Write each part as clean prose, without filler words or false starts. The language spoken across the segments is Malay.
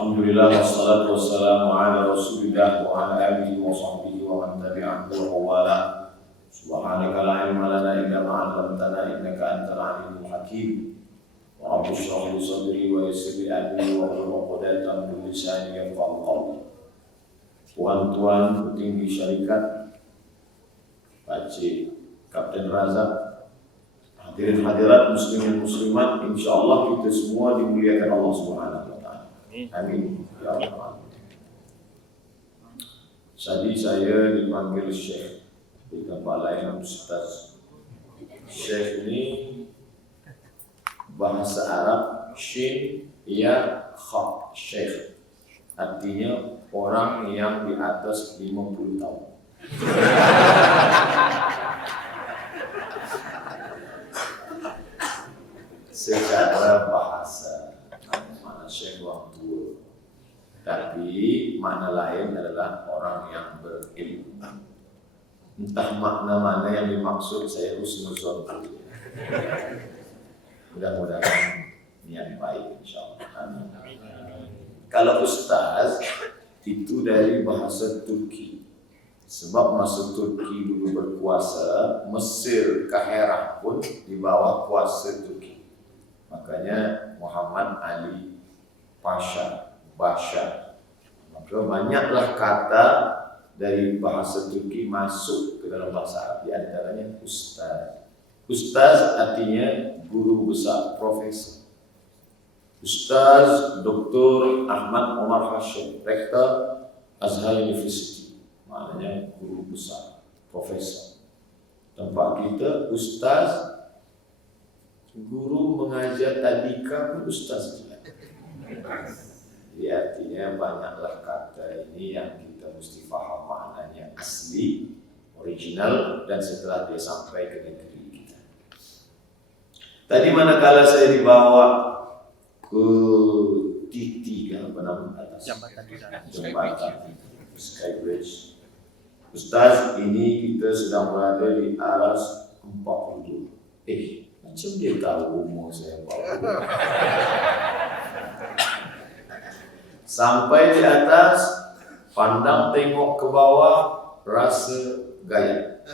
Alhamdulillah wassalatu wassalamu ala Rasulillah wa ala alihi wa sahbihi wa man tabi'ahu wa wala. Subhanaka la ilma lana illa ma 'allamtana innaka antal alimul hakim. Wa rabbi shrah li sadri wa yassir li amri wa hlul 'uqdatam min lisani yafqahu qawli. Tuan-tuan petinggi syarikat, Pakcik Kapten Razak, hadirin hadirat muslimin muslimat, insyaallah kita semua dimuliakan Allah Subhanahu wa taala. Amin ya rabbal alamin. Tadi saya dipanggil Syekh di tempat lain Ustaz. Syekh ini bahasa Arab Shin ya Kha, Syekh. Artinya orang yang di atas 50 tahun. Secara bahasa mana Syekh orang tua, tapi makna lain adalah orang yang berilmu. Entah makna mana yang dimaksud, saya husnuzon dulu. Mudah-mudahan niat baik insyaallah. Amin. Kalau ustaz itu dari bahasa Turki. Sebab masa Turki dulu berkuasa, Mesir, Kaherah pun di bawah kuasa Turki. Makanya Muhammad Ali Pasha, Basha. Maka banyaklah kata dari bahasa Turki masuk ke dalam bahasa Arab. Di antaranya ustaz. Ustaz artinya guru besar, profesor. Ustaz Dr. Ahmad Omar Hashim, Rektor Azhar University. Maknanya guru besar, profesor. Tempat kita ustaz, guru mengajar tadika pun ustaz juga. Jadi artinya banyaklah kata ini yang kita mesti faham maknanya asli, original, dan setelah dia sampai ke negeri kita. Tadi manakala saya dibawa ke Titi, apa nama atas? Jembatan Sky Bridge. Ustaz, ini kita sedang berada di aras 42. Macam dia tahu umur saya 40. Sampai di atas, pandang tengok ke bawah, rasa gaya.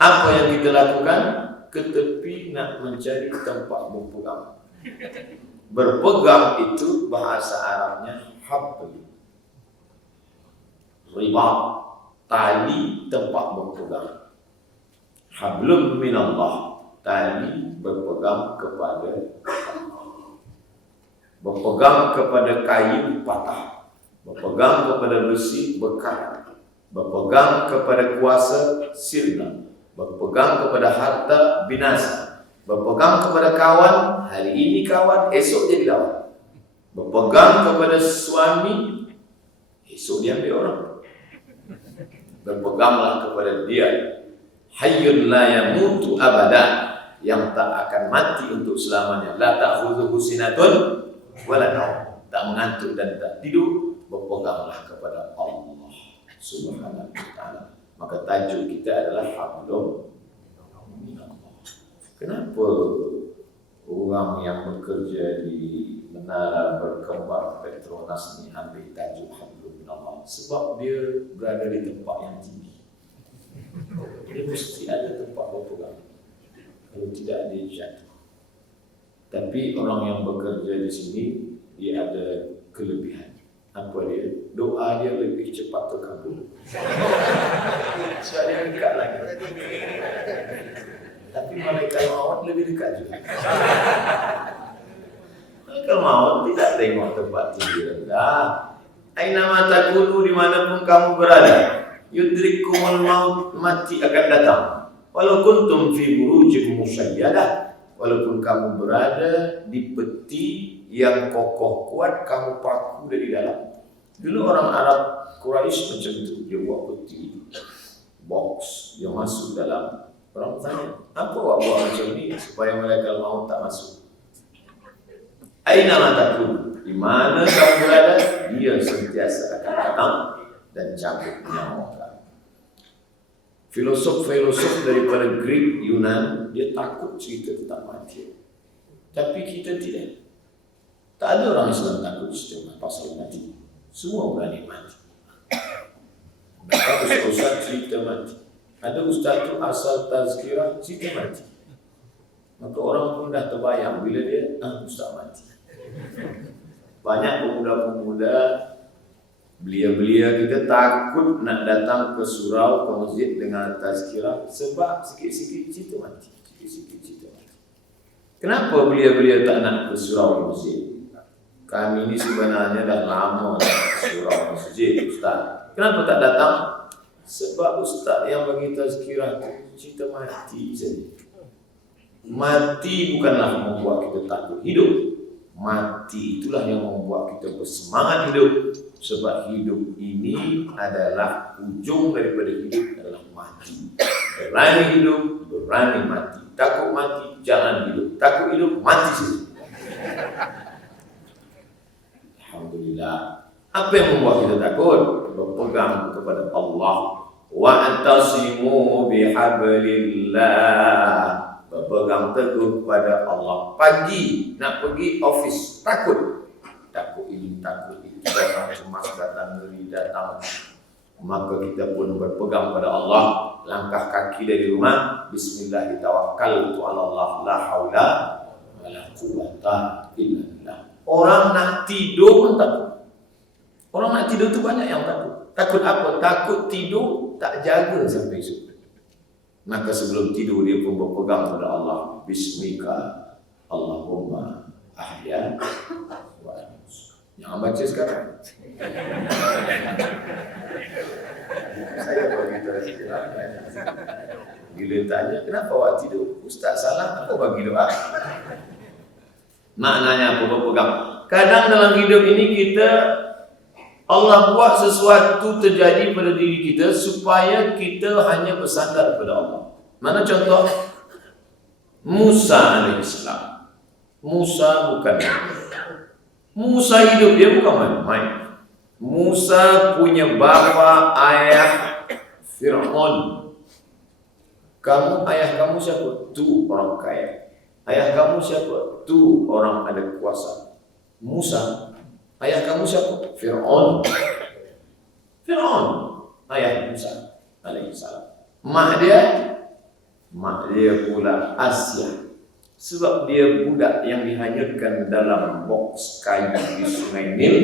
Apa yang kita lakukan? Ke tepi nak mencari tempat berpegang. Berpegang itu bahasa Arabnya habl. Ribat, tali tempat berpegang. Hablum minallah, tali berpegang kepada Allah. Berpegang kepada kayu patah, berpegang kepada besi bekas, berpegang kepada kuasa sirna, berpegang kepada harta binasa, berpegang kepada kawan, hari ini kawan, esok jadi lawan. Berpegang kepada suami, esok dia ambil orang. Berpeganglah kepada dia, hayyun la yamutu abada, yang tak akan mati untuk selamanya. La ta'khudhuhu sinatun wala naum, tak mengantuk dan tak tidur. Berpeganglah kepada Allah Subhanahu wa taala. Maka tajuk kita adalah hablum minallah. Kenapa orang yang bekerja di menara berkembang Petronas ni ambil tajuk hablum minallah? Sebab dia berada di tempat yang tinggi. Dia mesti ada tempat berpegang. Kalau tidak, dia jatuh. Tapi orang yang bekerja di sini, dia ada kelebihan. Apa dia? Doa dia lebih cepat terkabul. Sebab dia dekat lagi. Tapi malaikat maut lebih dekat juga. Malaikat maut tidak tengok tempat tinggi rendah. Aina ma takunu, dimanapun kamu berada, yudrikumul maut, mati akan datang. Walau kuntum fi burujin musyayyadah, walaupun kamu berada di peti yang kokoh kuat, kamu paku dari dalam. Dulu orang Arab Quraisy macam itu, dia buat peti, box, dia masuk dalam. Orang tanya, apa awak buat macam ni supaya malaikat maut tak masuk? Aina ma takunu, di mana kamu berada, dia sentiasa akan datang dan cabut nyawa kamu. Filosof-filosof daripada Greek, Yunan, dia takut cerita tentang mati. Tapi kita tidak. Tak ada orang Islam takut istighfar pasal mati. Semua berani mati. Maka ustaz cerita mati. Ada ustaz tu asal tazkirah cerita mati. Maka orang pun dah terbayang bila dia ustaz mati. Banyak pemuda-pemuda belia-belia kita takut nak datang ke surau, ke masjid dengan tazkirah sebab sikit-sikit cerita mati. Sikit-sikit cerita mati. Kenapa belia-belia tak nak ke surau, ke masjid? Kami ni sebenarnya dah lama nak ke surau, masjid, ustaz. Kenapa tak datang? Sebab ustaz yang bagi tazkirah tu cerita mati saja. Mati bukanlah membuat kita takut hidup. Mati itulah yang membuat kita bersemangat hidup. Sebab hidup ini adalah ujung daripada hidup adalah mati. Berani hidup, berani mati. Takut mati, jangan hidup. Takut hidup, mati saja. Alhamdulillah. Apa yang membuat kita takut? Berpegang kepada Allah. Wa'tasimu bihablillah. Berpegang teguh kepada Allah. Pagi nak pergi office, takut. Takut ini, takut itu. Datang cemas, datang ngeri, datang. Maka kita pun berpegang pada Allah. Langkah kaki dari rumah, bismillah, tawakkaltu 'ala Allah, la haula wala quwwata illa billah. Orang nak tidur pun takut. Orang nak tidur tu banyak yang takut. Takut apa? Takut tidur tak jaga sampai esok. Maka sebelum tidur dia pun berpegang kepada Allah. Bismika Allahumma ahya wa amut. Jangan baca sekarang. Saya bagi tahu sikit. Bila tanya kenapa awak tidur? Ustaz salah apa bagi doa? Maknanya apa berpegang? Kadang dalam hidup ini kita Allah buat sesuatu terjadi pada diri kita supaya kita hanya bersandar kepada Allah. Mana contoh? Musa alaihissalam. Musa bukan Musa hidup dia bukan main. Musa punya bapa ayah Fir'aun. Kamu ayah kamu siapa? Tu orang kaya. Ayah kamu siapa? Tu orang ada kuasa. Musa, ayah kamu siapa? Fir'aun. Fir'aun, ayah Musa alaihissalam. Mak dia pula Asia. Sebab dia budak yang dihanyutkan dalam box kayu di Sungai Nil.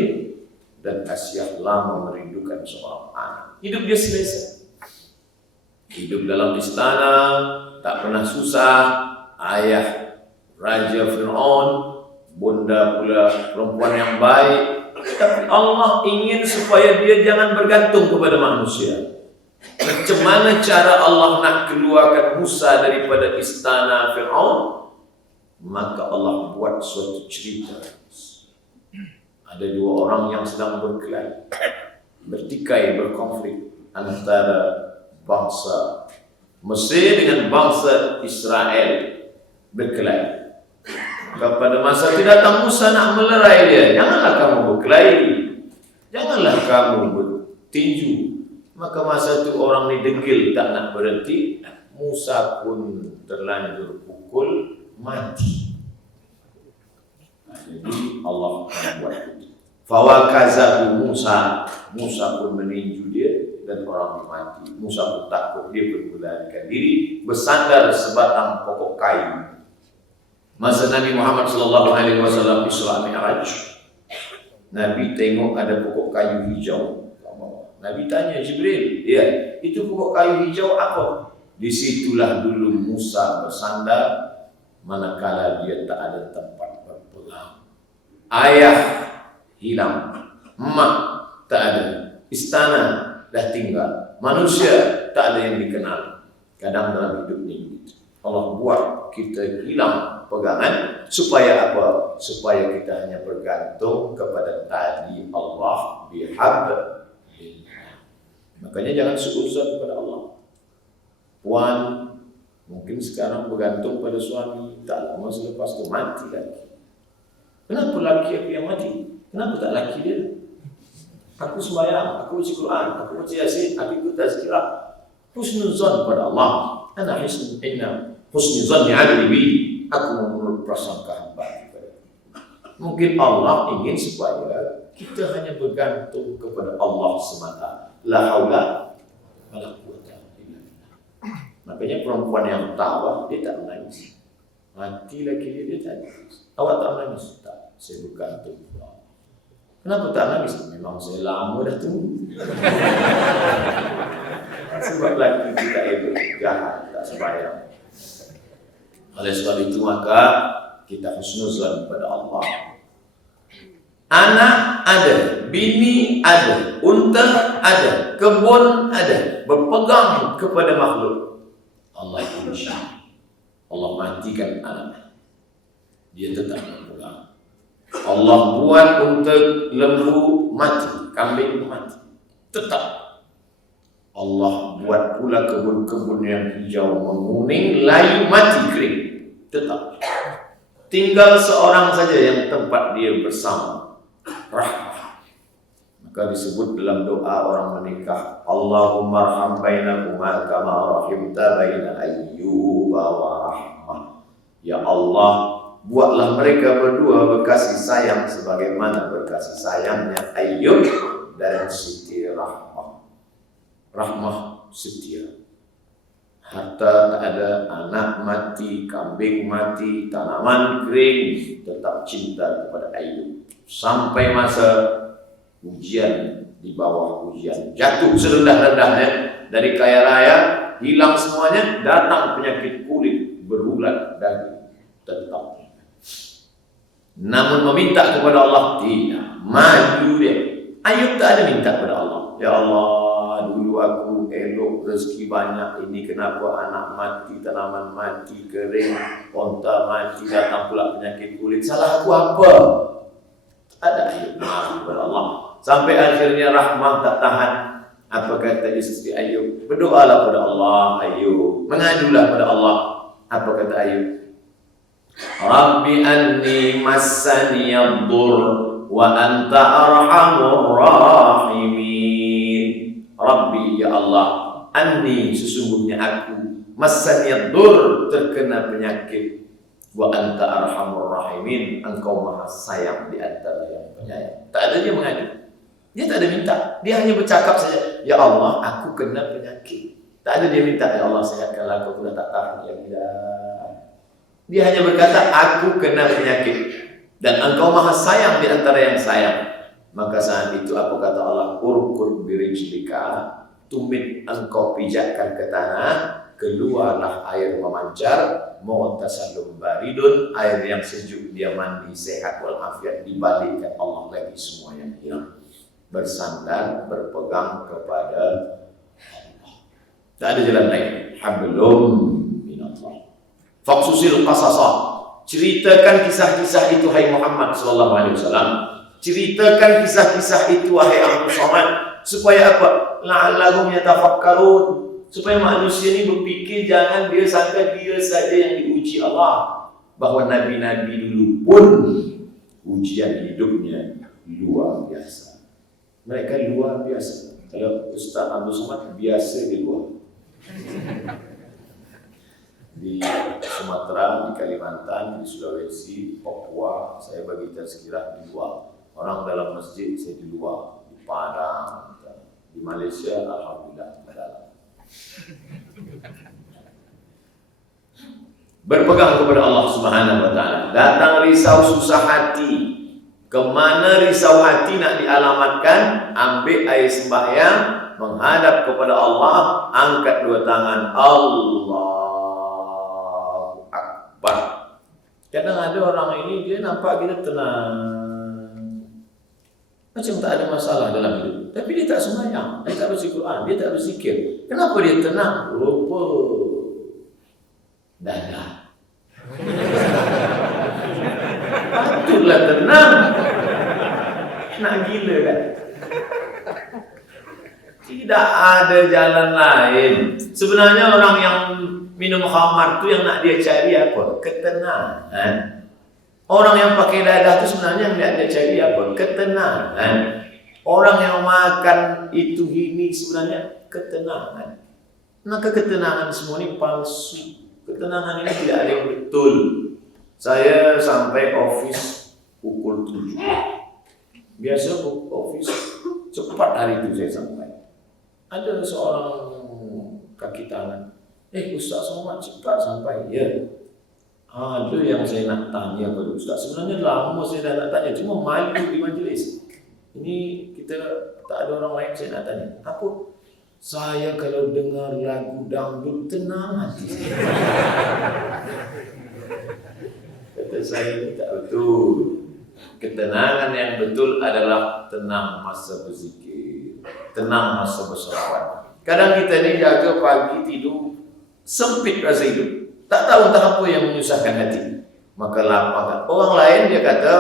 Dan Asia lama merindukan seorang anak. Hidup dia selesa. Hidup dalam istana, tak pernah susah. Ayah Raja Fir'aun, bunda pula perempuan yang baik. Tapi Allah ingin supaya dia jangan bergantung kepada manusia. Macam mana cara Allah nak keluarkan Musa daripada istana Fir'aun? Maka Allah buat suatu cerita. Ada dua orang yang sedang berkelahi, bertikai, berkonflik antara bangsa Mesir dengan bangsa Israel, berkelahi. Pada masa itu datang Musa nak melerai dia. Janganlah kamu berkelahi, janganlah kamu bertinju. Maka masa itu orang ni degil tak nak berhenti. Musa pun terlanjur pukul, mati. Jadi Allah membuat itu. Fawakazahu Musa. Musa pun meninju dia dan orang mati. Musa pun takut, dia pun melarikan diri, bersandar sebatang pokok kayu. Masa Nabi Muhammad SAW Isra Mi'raj, Nabi tengok ada pokok kayu hijau. Nabi tanya Jibril, ya, itu pokok kayu hijau apa? Disitulah dulu Musa bersandar, manakala dia tak ada tempat berpegang. Ayah hilang, mak tak ada, istana dah tinggal, manusia tak ada yang dikenal. Kadang dalam hidup ini Allah buat kita hilang pegangan. Supaya apa? Supaya kita hanya bergantung kepada tali Allah bihablillah. Makanya jangan suuzon kepada Allah. Puan mungkin sekarang bergantung pada suami, tak lama selepas itu mati lagi. Kenapa laki aku yang mati? Kenapa tak laki dia? Aku sembahyang, aku baca Quran, aku baca Yasin, aku ikut tazkirah. Husnuzon pada Allah. Ana husnuzon ni 'abdi bi. Aku menurut prasangka hamba kepada. Mungkin Allah ingin supaya kita hanya bergantung kepada Allah semata. La haula wala quwwata illa billah. Makanya perempuan yang tabah dia tak menangis. Mati lagi dia tak nangis. Awak tak menangis? Tak. Saya bergantung kepada Allah. Kenapa tak nangis? Memang saya lama dah tunggu. Sebab lagi kita itu jahat, tak sembahyang. Oleh sebab itu maka kita husnuzan kepada Allah. Anak ada, bini ada, unta ada, kebun ada, berpegang kepada makhluk. Allah itu Allah matikan anak, dia tetap berpegang. Allah buat unta, lembu mati, kambing mati, tetap. Allah buat pula kebun-kebun yang hijau menguning, layu mati kering, tetap. Tinggal seorang saja yang tempat dia bersama, rahmah. Maka disebut dalam doa orang menikah, Allahumma arham bainakuma kama rahimta baina Ayyuba wa rahmah. Ya Allah, buatlah mereka berdua berkasih sayang sebagaimana berkasih sayangnya Ayyub dan Siti Rahmah. Rahmah setia. Harta tak ada, anak mati, kambing mati, tanaman kering, tetap cinta kepada Ayyub. Sampai masa ujian, di bawah ujian, jatuh serendah-rendahnya dari kaya raya, hilang semuanya, datang penyakit kulit, berulat daging, tetap. Namun meminta kepada Allah tidak, maju dia. Ayyub tak ada minta kepada Allah, ya Allah, dulu aku elok rezeki banyak, ini kenapa anak mati, tanaman mati, kering, onta mati, datang pula penyakit kulit, salah aku apa? Ada Ayyub kepada Allah. Sampai akhirnya Rahmah tak tahan. Apa kata istri Ayyub? Berdoalah pada Allah, Ayyub. Mengadulah pada Allah. Apa kata Ayyub? Rabbi anni massani yadur wa anta arhamur rahimin. Rabbi, ya Allah, anni, sesungguhnya aku, massani yadur, terkena penyakit, wa anta arhamur rahimin, engkau maha sayang di antara yang penyayang. Tak ada dia mengadu. Dia tak ada minta. Dia hanya bercakap saja, ya Allah, aku kena penyakit. Tak ada dia minta, ya Allah, sehatkanlah aku, sudah tak tahan lagi dah. Dia hanya berkata, aku kena penyakit dan engkau maha sayang di antara yang sayang. Maka saat itu apa kata Allah? Urkud birijlika, tumit engkau pijakkan ke tanah, keluarlah air memancar, mu'tasalum baridun, air yang sejuk, dia mandi sehat walafiat, dibalikkan Allah lagi semua yang hilang. Bersandar, berpegang kepada Allah. Tak ada jalan lain. Hablum minallah. Faqsusil qasasah. Ceritakan kisah-kisah itu, hai Muhammad sallallahu alaihi wasallam. Ceritakan kisah-kisah itu, wahai Abu Samad, supaya apa? La'allahum yatafakkarun, supaya manusia ini berfikir, jangan dia sangka dia saja yang diuji Allah, bahwa nabi-nabi dulu pun ujian hidupnya luar biasa. Mereka luar biasa. Kalau Ustaz Abu Samad biasa di luar. Di Sumatera, di Kalimantan, di Sulawesi, di Papua, saya bagi tazkirah di luar. Orang dalam masjid saya di luar, di Padang, di Malaysia, alhamdulillah di dalam. Berpegang kepada Allah Subhanahu wa taala. Datang risau susah hati. Kemana risau hati nak dialamatkan? Ambil air sembahyang, menghadap kepada Allah, angkat dua tangan, Allahu Akbar. Kadang ada orang ini dia nampak kita tenang, macam tak ada masalah dalam hidup, tapi dia tak sembahyang, dia tak baca Quran, dia tak berzikir. Kenapa dia tenang? Lupa dada. Patutlah tenang. Nak gila kan? Tidak ada jalan lain. Sebenarnya orang yang minum khamar tu yang nak dia cari apa? Ketenangan. Orang yang pakai dadah tu sebenarnya yang nak dia cari apa? Ketenangan. Orang yang makan itu ini sebenarnya ketenangan. Maka ketenangan semua ini palsu. Ketenangan ini tidak ada yang betul. Saya sampai office pukul 27. Biasa office cepat hari itu saya sampai. Ada seorang kaki tangan, Ustaz Somad cepat sampai. Ya, ada yang saya nak tanya pada Ustaz. Sebenarnya lama saya dah nak tanya, cuma malu di majlis. Ini kita tak ada orang lain saya nak tanya. Apa? Saya kalau dengar lagu dangdut tenang hati saya. Kata saya ini tak betul. Ketenangan yang betul adalah tenang masa berzikir, tenang masa berselawat. Kadang kita ni jaga pagi tidur, sempit rasa hidup, tak tahu entah apa yang menyusahkan hati. Maka lapangkan. Orang lain dia kata,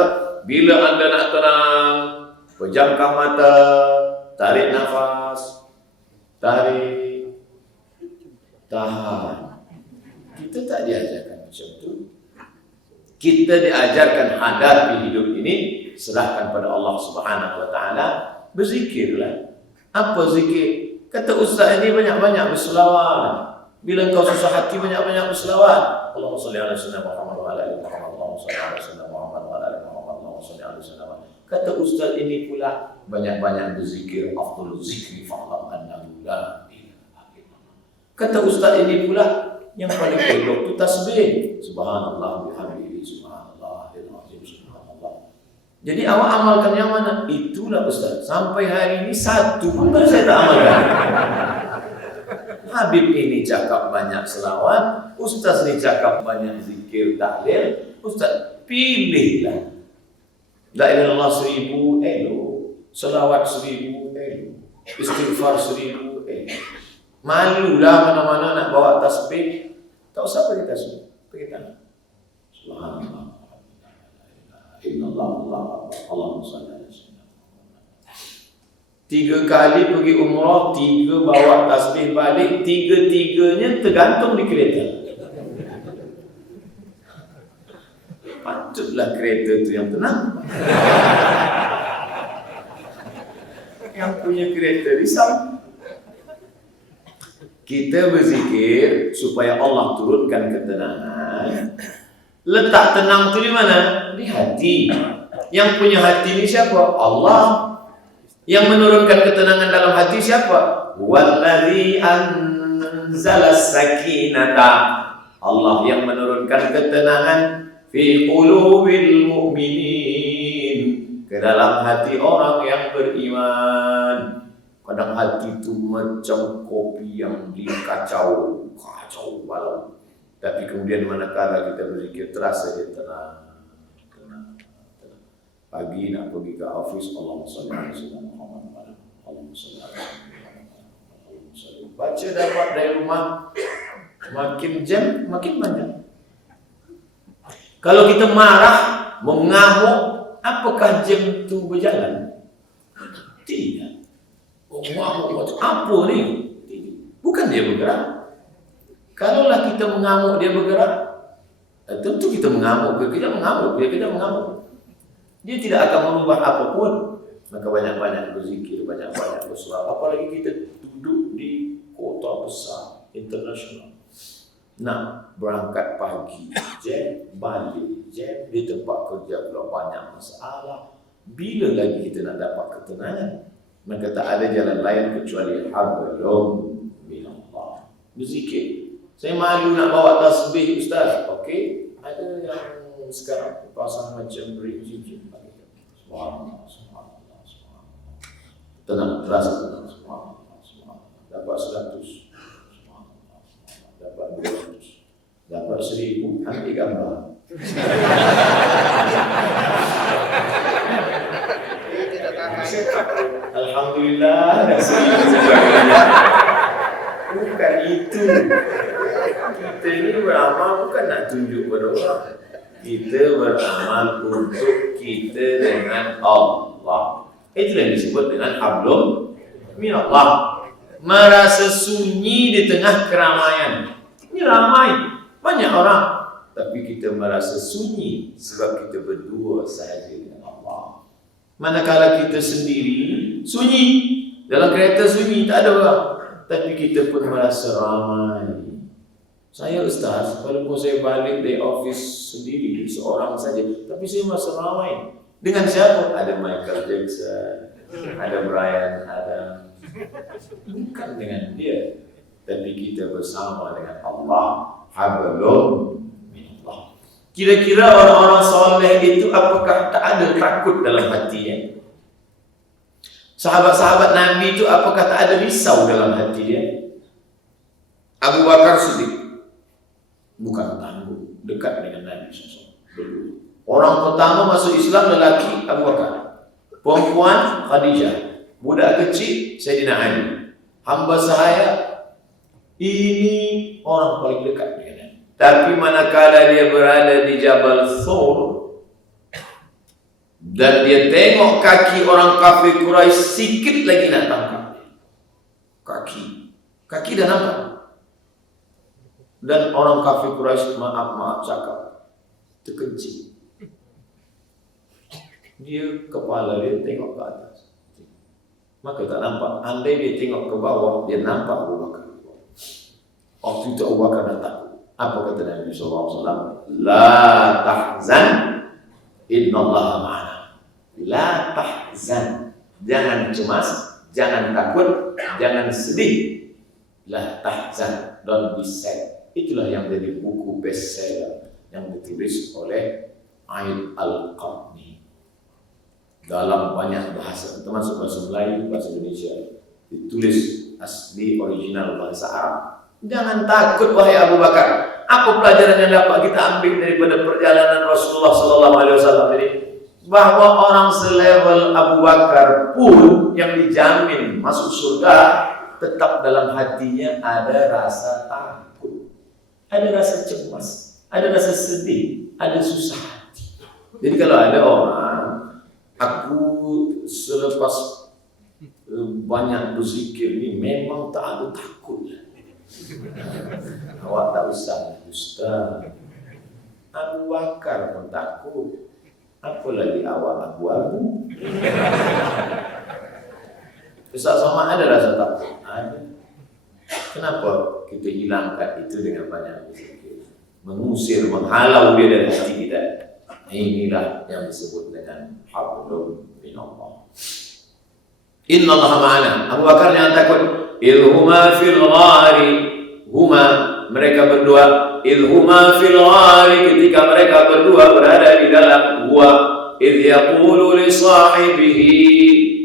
bila anda nak tenang, pejamkan mata, tarik nafas, tarik, tahan. Kita tak diajarkan macam tu. Kita diajarkan hadapi hidup ini, serahkan pada Allah Subhanahu wa taala, berzikirlah. Apa zikir? Kata ustaz ini banyak-banyak berselawat. Bila engkau susah hati banyak-banyak berselawat. Allahumma shalli ala sayyidina Muhammad wa ala ali Muhammad. Allahumma shalli ala sayyidina Muhammad wa ala ali Muhammad. Allahumma shalli ala sayyidina Muhammad. Kata ustaz ini pula banyak-banyak berzikir, afdhalul zikri fa'lam annahu la ilaha illallah. Kata ustaz ini pula yang paling elok itu tasbih. Subhanallah bihamdihi, subhanallahil azim, subhanallah. Jadi awak amalkan yang mana? Itulah ustaz. Sampai hari ini satu pun saya tak amalkan. Habib ini cakap banyak selawat, ustaz ini cakap banyak zikir tahlil. Ustaz pilihlah. La ilaha illallah 1000 elok, selawat 1000 elok, istighfar 1000 elok. Malulah mana-mana nak bawa tasbih. Tak usah pakai tasbih, pakai tangan. Subhanallah, innallah, Allahumma shalli ala sayyidina Muhammad. 3 kali pergi umrah, 3 bawa tasbih balik, 3-3-nya tergantung di kereta. Patutlah kereta tu yang tenang. Yang punya kereta risau. Kita berzikir supaya Allah turunkan ketenangan. Letak tenang itu di mana? Di hati. Yang punya hati ini siapa? Allah. Yang menurunkan ketenangan dalam hati siapa? Wallazi anzalas sakinata. Allah yang menurunkan ketenangan fi qulubil mu'minin, ke dalam hati orang yang beriman. Kadang hati itu macam kopi yang dikacau, kacau balau. Tapi kemudian manakala kita berzikir, terasa dia tenang. Pagi nak pergi ke office, Allahumma shalli ala sayyidina Muhammad, Allahumma shalli ala sayyidina Muhammad. Baca dapat dari rumah, makin jam makin banyak. Kalau kita marah, mengamuk, apakah jam itu berjalan? Tidak. Mengamuk apa ni? Bukan dia bergerak. Kalaulah kita mengamuk dia bergerak, tentu kita mengamuk. Kita mengamuk, dia mengamuk. Dia tidak akan merubah apapun. Maka banyak-banyak berzikir, banyak-banyak berselawat. Apalagi kita duduk di kota besar, internasional. Nak berangkat pagi, jam, balik, jam, di tempat kerja pula banyak masalah. Bila lagi kita nak dapat ketenangan? Maka tak ada jalan lain kecuali hablum minallah. Berzikir. Saya malu nak bawa tasbih ustaz. Okey, ada yang sekarang pasang macam beri-beri. Subhanallah, subhanallah, subhanallah. Tenang, terasa tenang. Subhanallah, subhanallah. Dapat 100. Subhanallah, subhanallah. Dapat 200. Dapat 1000. Ambil gambar. Alhamdulillah. Bukan itu. Kita ini beramal bukan nak tunjuk pada orang. Kita beramal untuk kita dengan Allah. Itulah yang disebut dengan hablum minallah. Merasa sunyi di tengah keramaian. Ini ramai, banyak orang, tapi kita merasa sunyi sebab kita berdua sahaja dengan Allah. Manakala kita sendiri, sunyi. Dalam kereta sunyi, tak ada orang, tapi kita pun merasa ramai. Saya ustaz, walaupun saya balik dari office sendiri, seorang saja, tapi saya merasa ramai. Dengan siapa? Ada Michael Jackson, ada Brian Adams. Bukan dengan dia, tapi kita bersama dengan Allah. Hablum minallah. Kira-kira orang-orang soleh itu apakah tak ada takut dalam hatinya? Sahabat-sahabat Nabi itu apakah tak ada risau dalam hatinya? Abu Bakar Siddiq bukan tangguh, dekat dengan Nabi SAW. Orang pertama masuk Islam lelaki Abu Bakar, perempuan Khadijah, budak kecil Sayyidina Ali. Hamba sahaya ini orang paling dekat dengan Nabi. Tapi manakala dia berada di Jabal Thur dan dia tengok kaki orang kafir Quraisy, sikit lagi nak tangkap kaki dah nampak. Dan orang kafir Quraisy maaf cakap terkencing. Dia kepala dia tengok ke atas, maka tak nampak. Andai dia tengok ke bawah, dia nampak Abu Bakar. Waktu itu Abu Bakar dah takut. Apa kata Nabi SAW? La tahzan, innallaha ma'ana. La tahzan, jangan cemas, jangan takut, jangan sedih. La tahzan, don't be sad. Itulah yang jadi buku bestseller yang ditulis oleh Ain Al-Qarni dalam banyak bahasa, termasuk bahasa Melayu, bahasa Indonesia, ditulis asli original bahasa Arab. Jangan takut wahai Abu Bakar. Apa pelajaran yang dapat kita ambil daripada perjalanan Rasulullah SAW ini? Bahwa orang selevel Abu Bakar pun yang dijamin masuk surga, tetap dalam hatinya ada rasa takut, ada rasa cemas, ada rasa sedih, ada susah hati. Jadi kalau ada orang, aku selepas banyak berzikir ni memang tak ada takutnya. Awak tak usah, Ustaz. Abu Bakar pun takut, apalagi awak abu-abu. Ustaz Somad ada rasa takut? Ada. Kenapa kita hilangkan itu dengan banyak berzikir? Mengusir, menghalau dia dari hati kita. Inilah yang disebut dengan hablum minallah. Innallaha ma'ana. Abu Bakar jangan takut. Ilhuma fil ghari, huma, mereka berdua, ilhuma fil ghari, ketika mereka berdua berada di dalam gua, idh yaqulu li sahibihi,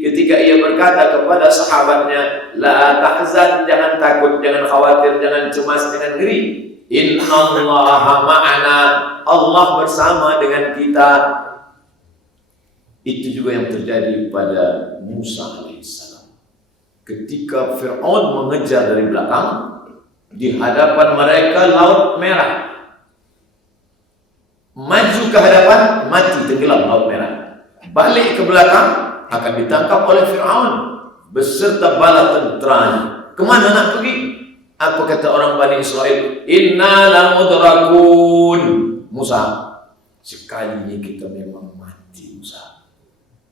ketika ia berkata kepada sahabatnya, la tahzan, jangan takut, jangan khawatir, jangan cemas, jangan ngeri. Innallaha ma'ana, Allah bersama dengan kita. Itu juga yang terjadi pada Musa alaihissalam. Ketika Fir'aun mengejar dari belakang, di hadapan mereka laut merah. Maju ke hadapan, mati tenggelam laut merah. Balik ke belakang, akan ditangkap oleh Fir'aun beserta bala tenteranya. Kemana nak pergi? Apa kata orang Bani Israel? Inna lamudrakun. Musa, sekali ini kita memang mati, Musa.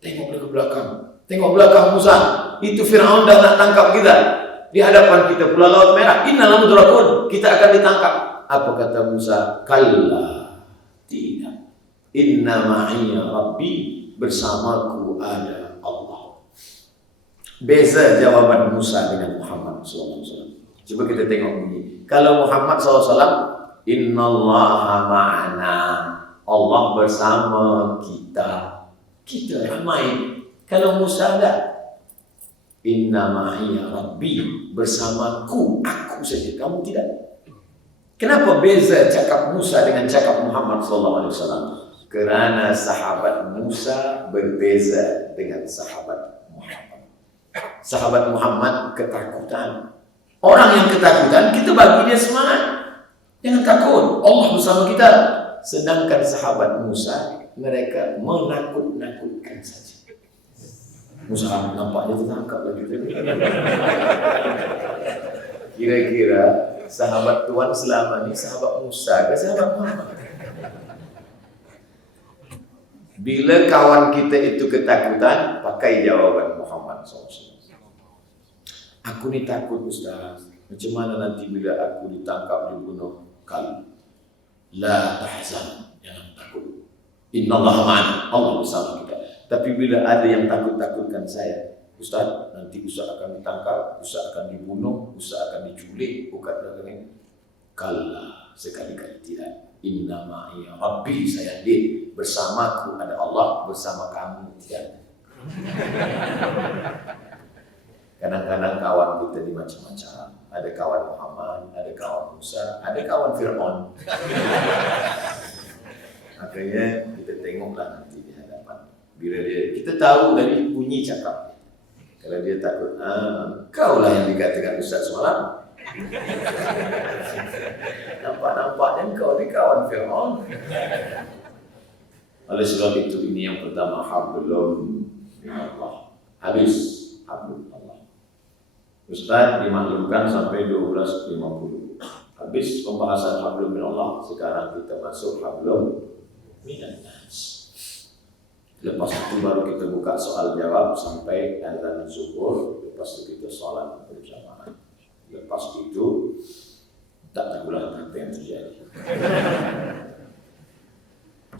Tengok ke belakang. Tengok belakang Musa. Itu Fir'aun dah nak tangkap kita. Di hadapan kita pula laut merah. Inna lamudrakun. Kita akan ditangkap. Apa kata Musa? Kalla. Tidak. Inna ma'iya Rabbi. Bersamaku ada Allah. Beza jawaban Musa dengan Muhammad SAW. Coba kita tengok ini. Kalau Muhammad SAW, Innallaha ma'ana. Allah bersama kita. Kita ramai. Kalau Musa ada, Inna ma'iya Rabbi, bersamaku, aku saja, kamu tidak. Kenapa beza cakap Musa dengan cakap Muhammad SAW? Kerana sahabat Musa berbeza dengan sahabat Muhammad. Sahabat Muhammad ketakutan. Orang yang ketakutan, kita bagi dia semangat. Jangan takut, Allah bersama kita. Sedangkan sahabat Musa, mereka menakut-nakutkan saja. Musa nampaknya tertangkap lagi. Kira-kira sahabat Tuhan selama ini sahabat Musa ke sahabat Muhammad? Bila kawan kita itu ketakutan, pakai jawaban Muhammad SAW. Aku ni takut Ustaz. Macam mana nanti bila aku ditangkap, dibunuh? Kal la tahzan, jangan takut. Innallaha ma'ana, Allah bersama kita. Tapi bila ada yang takut-takutkan saya, Ustaz, nanti Ustaz akan ditangkap, Ustaz akan dibunuh, Ustaz akan diculik, bukan ini. Kalla, sekali-kali tidak. Inna ma'iya Rabbi, saya hadir. Bersamaku ada Allah, bersama kamu tidak. Kadang-kadang kawan kita di macam-macam. Ada kawan Muhammad, ada kawan Musa, ada kawan Fir'aun. Makanya kita tengoklah nanti di hadapan. Bila kita tahu dari bunyi cakap. Kalau dia takut, kau lah yang dikatakan Ustaz semalam. Nampak-nampaknya kau ni kawan Fir'aun. Oleh sebab itu ini yang pertama, hablum minallah. Habis hablum Allah. Ustaz dimaklumkan sampai 12.50. Habis pembahasan hablum minallah, sekarang kita masuk hablum minannas. Lepas itu baru kita buka soal jawab sampai azan zuhur. Lepas itu kita salat berjamaah. Lepas itu tak tahulah apa yang terjadi.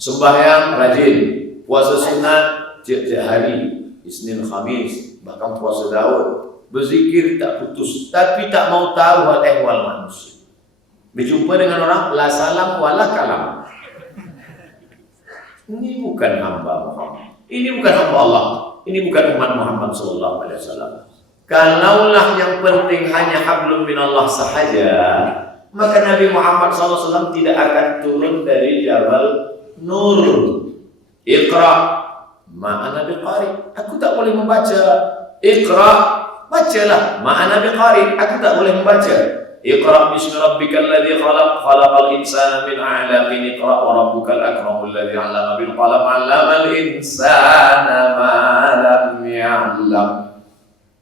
Sembahyang rajin, puasa sunat tiap-tiap hari, Isnin Khamis, bahkan puasa Daud. Berzikir tak putus, tapi tak mau tahu hal ehwal manusia. Berjumpa dengan orang, la salam wala kalam. Ini bukan hamba Muhammad. Ini bukan hamba Allah. Ini bukan umat Muhammad sallallahu alaihi wasallam. Kalaulah yang penting hanya hablum minallah sahaja, maka Nabi Muhammad sallallahu alaihi wasallam tidak akan turun dari Jabal Nur. Iqra, ma'ana biqari. Aku tak boleh membaca. Iqra, bacalah. Ma'ana biqari. Aku tak boleh membaca. Iqra bismi rabbikal ladzi khalaq, khalaqal insana min 'alaqin. Iqra wa rabbukal akramul ladzi 'allama bil qalam, 'allamal insana ma lam ya'lam.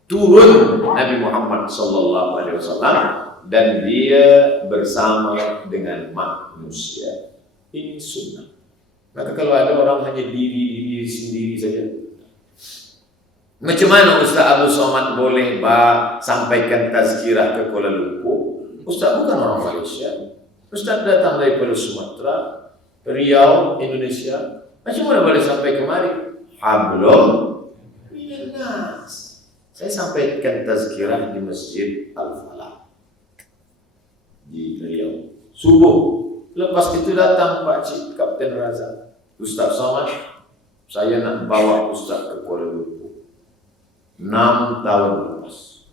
Turun Nabi Muhammad sallallahu alaihi wasallam dan dia bersama dengan manusia. Ini sunnah. Maka kalau ada orang hanya diri sendiri saja, macam mana Ustaz Abdul Somad boleh sampaikan tazkirah ke Kuala Lumpur? Ustaz bukan orang Malaysia. Ustaz datang daripada Sumatera, Riau, Indonesia. Macam mana boleh sampai kemari? Hablum minannas. Saya sampaikan tazkirah di Masjid Al-Falah di Riau. Subuh. Lepas itu datang Pak Cik Kapten Razak. Ustaz Somad, saya nak bawa Ustaz ke Kuala Lumpur. 6 tahun lepas.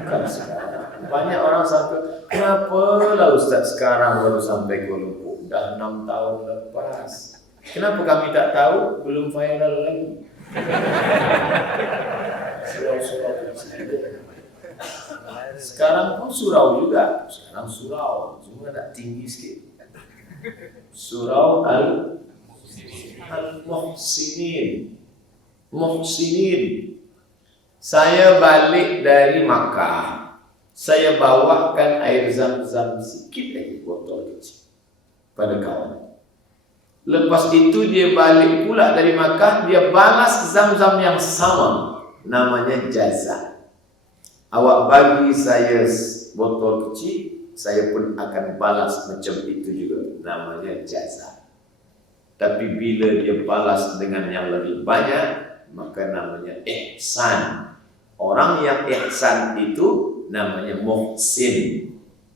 Bukan sekarang. Banyak orang sampai, kenapa lah Ustaz sekarang baru sampai Kuala Lumpur? Dah 6 tahun lepas. Kenapa kami tak tahu? Belum viral lagi. Surau-surau. Sekarang pun surau juga. Sekarang surau, cuma nak tinggi sikit. Surau Al-Muhsinin. Muhsinin. Saya balik dari Makkah. Saya bawakan air zam-zam sikit lagi, botol kecil pada kawan. Lepas itu dia balik pula dari Makkah, dia balas zam-zam yang sama, namanya jaza. Awak bagi saya botol kecil, saya pun akan balas macam itu juga, namanya jaza. Tapi bila dia balas dengan yang lebih banyak, maka namanya ihsan. Orang yang ihsan itu namanya muhsin.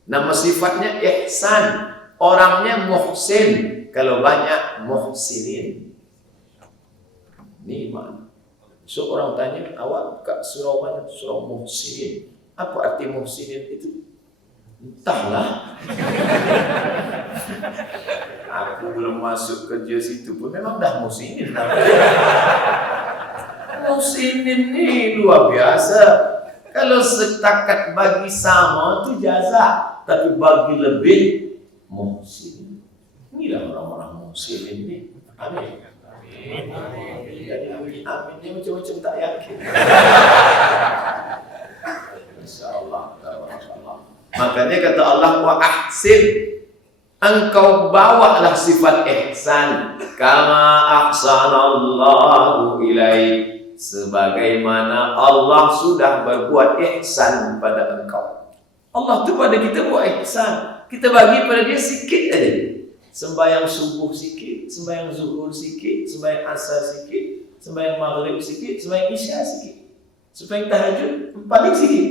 Nama sifatnya ihsan. Orangnya muhsin. Kalau banyak muhsinin. Ini mana? So orang tanya, awak kat surau mana? Surau Muhsinin. Apa arti muhsinin itu? Entahlah. Aku belum masuk kerja situ pun memang dah muhsinin. Muhsinin ni luar biasa. Kalau setakat bagi sama tu jaza, tapi bagi lebih muhsinin. Inilah orang-orang muhsinin ni. Amin. Aminnya macam-macam tak yakin. InsyaAllah. Makanya kata Allah, wa ahsin. Engkau bawalah sifat ihsan. Kama ahsanallahu ilaik. Sebagaimana Allah sudah berbuat ihsan pada engkau. Allah tu pada kita buat ihsan. Kita bagi pada dia sikit aja. Sembahyang subuh sikit, sembahyang zuhur sikit, sembahyang asar sikit, sembahyang maghrib sikit, sembahyang isya sikit, sembahyang tahajud paling sikit.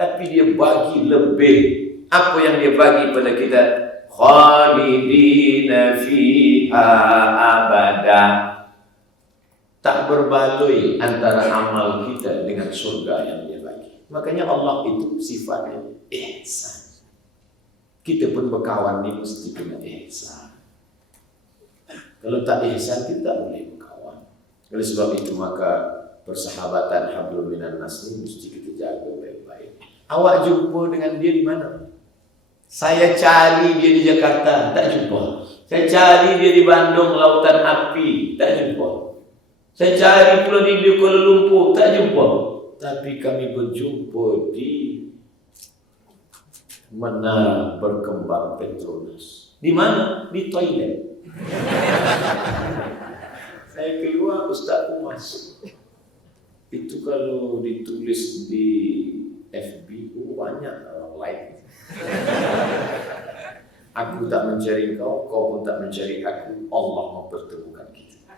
Tapi dia bagi lebih. Apa yang dia bagi pada kita? Khalidina fiha abada. Tak berbaloi antara amal kita dengan surga yang dia bagi. Makanya Allah itu sifatnya ihsan. Kita pun berkawan ni mesti kena ihsan. Kalau tak ihsan, kita tak boleh berkawan. Oleh sebab itu maka persahabatan hablum minan nas ni mesti kita jaga baik-baik. Awak jumpa dengan dia di mana? Saya cari dia di Jakarta, tak jumpa. Saya cari dia di Bandung, Lautan Api, tak jumpa. Saya cari pula di Kuala Lumpur, tak jumpa. Tapi kami berjumpa di Menara Berkembang Petronas. Di mana? Di toilet. Saya keluar, Ustaz Umas. Itu kalau ditulis di FB, banyak orang like. Aku tak mencari kau, kau pun tak mencari aku. Allah mempertemukan kita.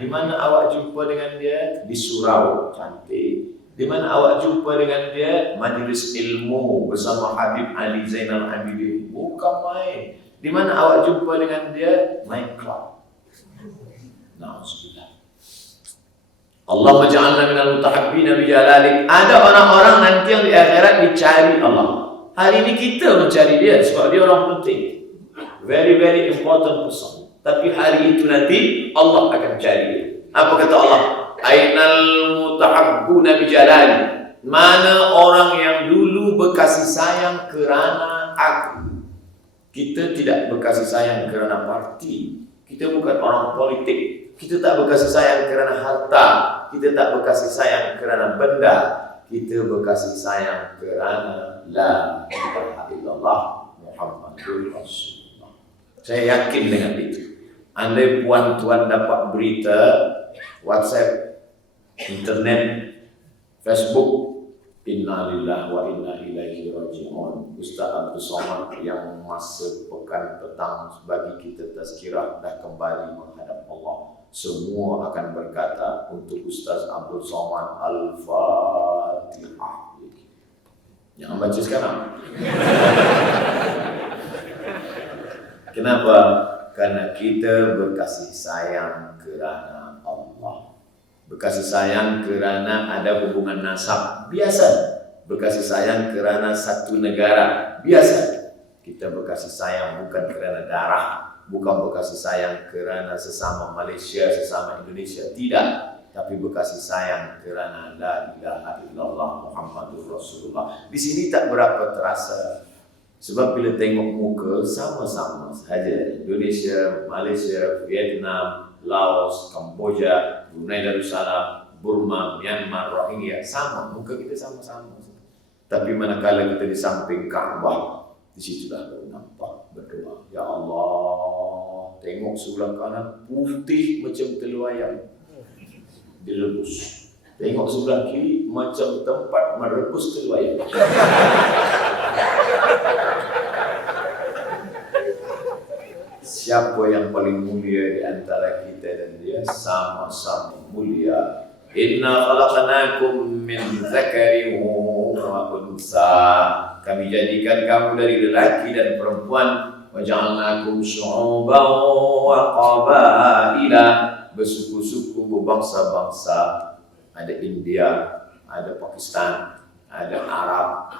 Di mana awak jumpa dengan dia? Di surau cantik. Di mana awak jumpa dengan dia? Majlis ilmu bersama Habib Ali Zainal Abidin. Bukan main. Di mana awak jumpa dengan dia? Night club. Na'udzubillah. Allah ja'alna minal mutahabbina bijalalik. Ada orang-orang nanti yang di akhirat dicari Allah. Hari ini kita mencari dia sebab dia orang penting. Very, very important person. Tapi hari itu nanti Allah akan cari dia. Apa kata Allah? Ainal mutahabbuna bijalali. Mana orang yang dulu berkasih sayang kerana aku. Kita tidak berkasih sayang kerana parti. Kita bukan orang politik. Kita tak berkasih sayang kerana harta. Kita tak berkasih sayang kerana benda. Kita berkasih sayang kerana la ilaha illallah Muhammadur Rasulullah. Saya yakin dengan itu. Andai puan-tuan dapat berita WhatsApp, internet, Facebook, inna lillahi wa inna ilaihi raji'un. Ustaz Abdul Somad yang masa pekan petang bagi kita tazkirah dah kembali menghadap Allah. Semua akan berkata untuk Ustaz Abdul Somad Al-Fatihah. Jangan baca sekarang. Kenapa? Karena kita berkasih sayang kerana Allah. Berkasih sayang kerana ada hubungan nasab, biasa. Berkasih sayang kerana satu negara, biasa. Kita berkasih sayang bukan kerana darah, bukan berkasih sayang kerana sesama Malaysia, sesama Indonesia, tidak. Tapi berkasih sayang kerana la ilaha illallah Muhammadur Rasulullah. Di sini tak berapa terasa. Sebab bila tengok muka, sama-sama sahaja. Indonesia, Malaysia, Vietnam, Laos, Kamboja, Brunei Darussalam, Burma, Myanmar, Rohingya, sama. Muka kita sama-sama. Tapi manakala kita di samping Kaabah, di situlah baru nampak berdoa. Ya Allah, tengok sebelah kanan putih macam telur ayam. Direbus. Tengok sebelah kiri macam tempat merebus telur ayam. Siapa yang paling mulia di antara kita dan dia? Sama-sama mulia. Inna khalaqnakum min dzakarin wa unsa. Kami jadikan kamu dari lelaki dan perempuan. Wa ja'alnakum syu'uban wa qabaila. Bersuku-suku, berbangsa-bangsa. Ada India, ada Pakistan, ada Arab,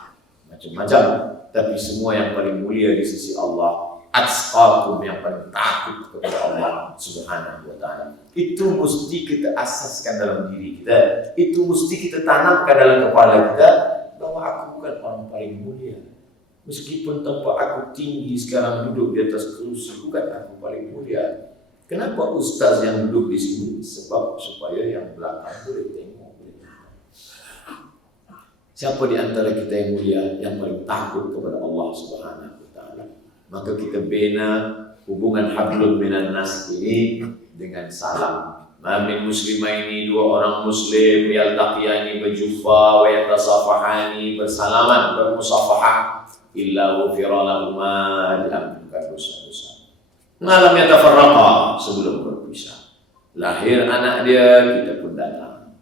macam-macam. Tapi semua yang paling mulia di sisi Allah, atqakum, yang paling takut kepada Allah Subhanahu wa ta'ala. Itu mesti kita asaskan dalam diri kita. Itu mesti kita tanamkan dalam kepala kita bahwa aku bukan orang paling mulia. Meskipun tempat aku tinggi sekarang duduk di atas kerusi, bukan aku paling mulia. Kenapa ustaz yang duduk di sini? Sebab supaya yang belakang boleh tengok. Siapa di antara kita yang mulia, yang paling takut kepada Allah Subhanahu wa ta'ala? Maka kita bina hubungan hablum minan nas ini dengan salam. Min muslimaini, dua orang muslim, yaltaqiyani berjumpa, wa yatasafahani bersalaman, bermusafahah, illa ghufira lahuma meninggalkan dosa-dosa. Malam yatafarraqa, sebelum berpisah. Lahir anak dia, kita pun datang.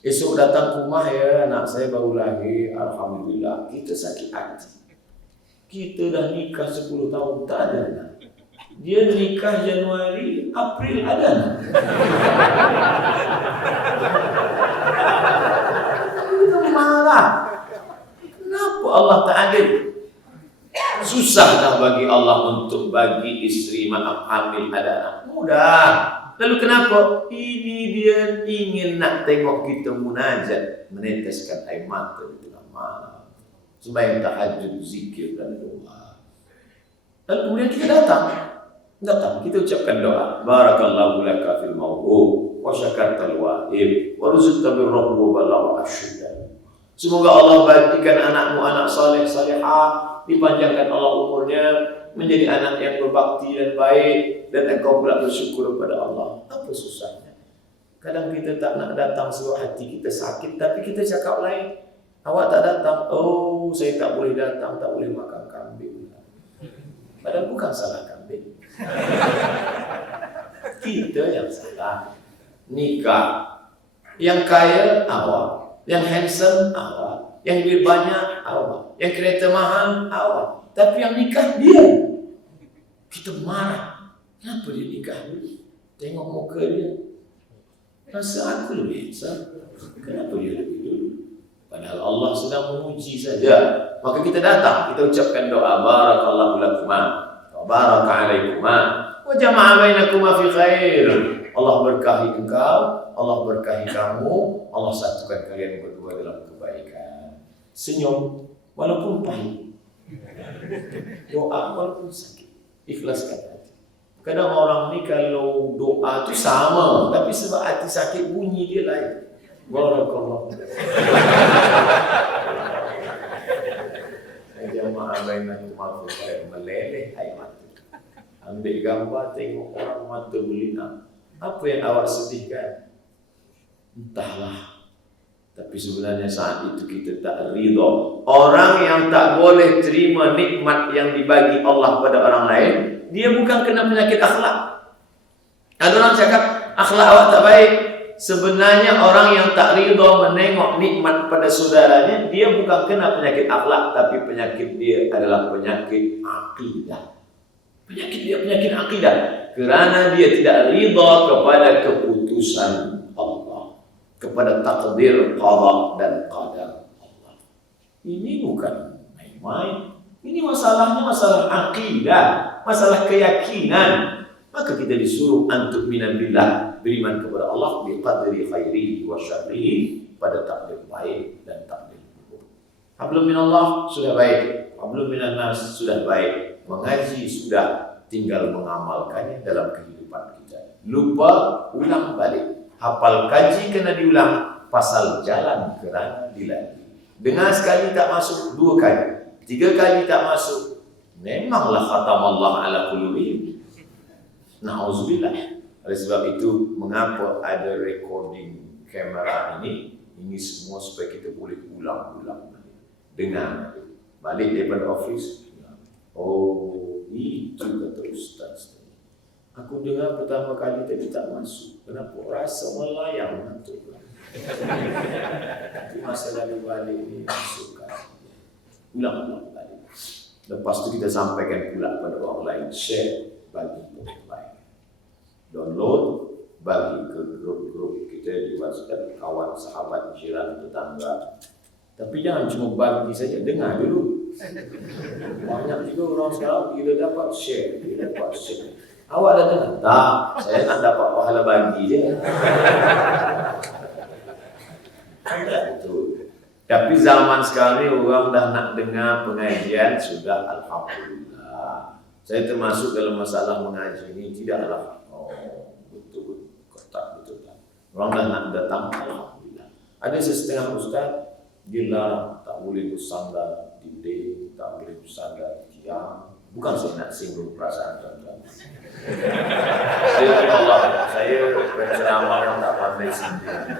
Esok datang ke rumah, ya anak saya baru lahir, alhamdulillah. Kita sakit hati. Kita dah nikah 10 tahun, tak ada anak. Dia nikah Januari, April ada anak. Kita marah. Kenapa Allah tak adil? Susah dah bagi Allah untuk bagi isteri hamil ada anak. Mudah. Lalu kenapa? Ini dia ingin nak tengok kita munajat, meneteskan air mata di tengah malam, sembahyang tahajud, zikir dan doa. Lalu kemudian kita datang, kita ucapkan doa. Barakallahu laka fil mawdu wa syakartal wahib wa rizqta birrahmi wa balagha asyidda. Semoga Allah bagikan anakmu anak saleh salihah, dipanjangkan Allah umurnya, menjadi anak yang berbakti dan baik, dan engkau pula bersyukur kepada Allah. Apa susahnya? Kadang kita tak nak datang sebab hati kita sakit, tapi kita cakap lain. Awak tak datang, oh saya tak boleh datang, tak boleh makan kambing. Padahal bukan salah kambing. Kita yang salah. Nikah, yang kaya awak, yang handsome awak, yang duit banyak awak, yang kereta mahal awak. Tapi yang nikah dia. Kita marah. Kenapa dia nikah dulu? Tengok muka dia. Rasa aku lebih handsome. Kenapa dia lebih dulu? Padahal Allah sedang menguji saja. Maka kita datang, kita ucapkan doa. Barakallahu lakuma wa baraka alaikuma wa jama'a bainakuma fi khair. Allah berkahi engkau, Allah berkahi kamu, Allah satukan kalian berdua dalam kebaikan. Senyum walaupun pahit. Doa walaupun sakit, ikhlaskan hati. Kadang orang ni kalau doa tu sama, tapi sebab hati sakit bunyi dia lain. Barakallah. Jamaah bainakum al-khair, meleleh air mata. Ambil gambar, tengok orang mata berlinang. Apa yang awak sedihkan? Entahlah. Tapi sebenarnya saat itu kita tak ridha. Orang yang tak boleh terima nikmat yang dibagi Allah pada orang lain, dia bukan kena penyakit akhlak. Ada orang cakap akhlak awak tak baik. Sebenarnya orang yang tak ridha menengok nikmat pada saudaranya, dia bukan kena penyakit akhlak, tapi penyakit dia adalah penyakit akidah. Penyakit dia penyakit akidah, kerana dia tidak ridha kepada keputusan Allah, kepada takdir qada dan qadar Allah. Ini bukan main-main. Ini masalahnya masalah akidah, masalah keyakinan. Maka kita disuruh antuk minabillah, beriman kepada Allah biqadri khairihi wa syarrihi, pada takdir baik dan takdir buruk. Hablum minallah sudah baik, hablum minan nas sudah baik, mengaji sudah, tinggal mengamalkannya dalam kehidupan kita. Lupa, ulang balik. Hafal kaji kena diulang, pasal jalan kerana dilalui. Dengar sekali tak masuk, 2 kali, 3 kali tak masuk, memanglah khatam Allah ala qulubihim. Na'udzubillah. Oleh sebab itu, mengapa ada recording kamera ini? Ini semua supaya kita boleh ulang-ulang. Dengar balik daripada office. Oh, itu kata Ustaz. Aku dengar pertama kali tadi tak masuk. Kenapa? Rasa melayang nanti. Tapi masa lalu balik ni masukkan. Ulang-ulang balik. Lepas tu kita sampaikan pula pada orang lain. Share, bagi orang lain. Download, bagi ke grup-grup kita di WhatsApp, kawan, sahabat, jiran, tetangga. Tapi jangan cuma bagi saja, dengar dulu. Banyak juga orang sekarang bila dapat share, Awak dah dengar? Tak, saya nak dapat pahala bagi je. Tidak betul. Tapi zaman sekarang ni orang dah nak dengar pengajian sudah, alhamdulillah. Saya termasuk dalam masalah mengaji ini tidaklah betul, kotak betul tak. Orang dah nak datang, alhamdulillah. Ada setengah ustaz gila, tak boleh bersandar dinding, tak boleh bersandar tiang. Bukan saya nak singgung perasaan tuan-tuan. Saya penceramah yang tak pandai sendiri.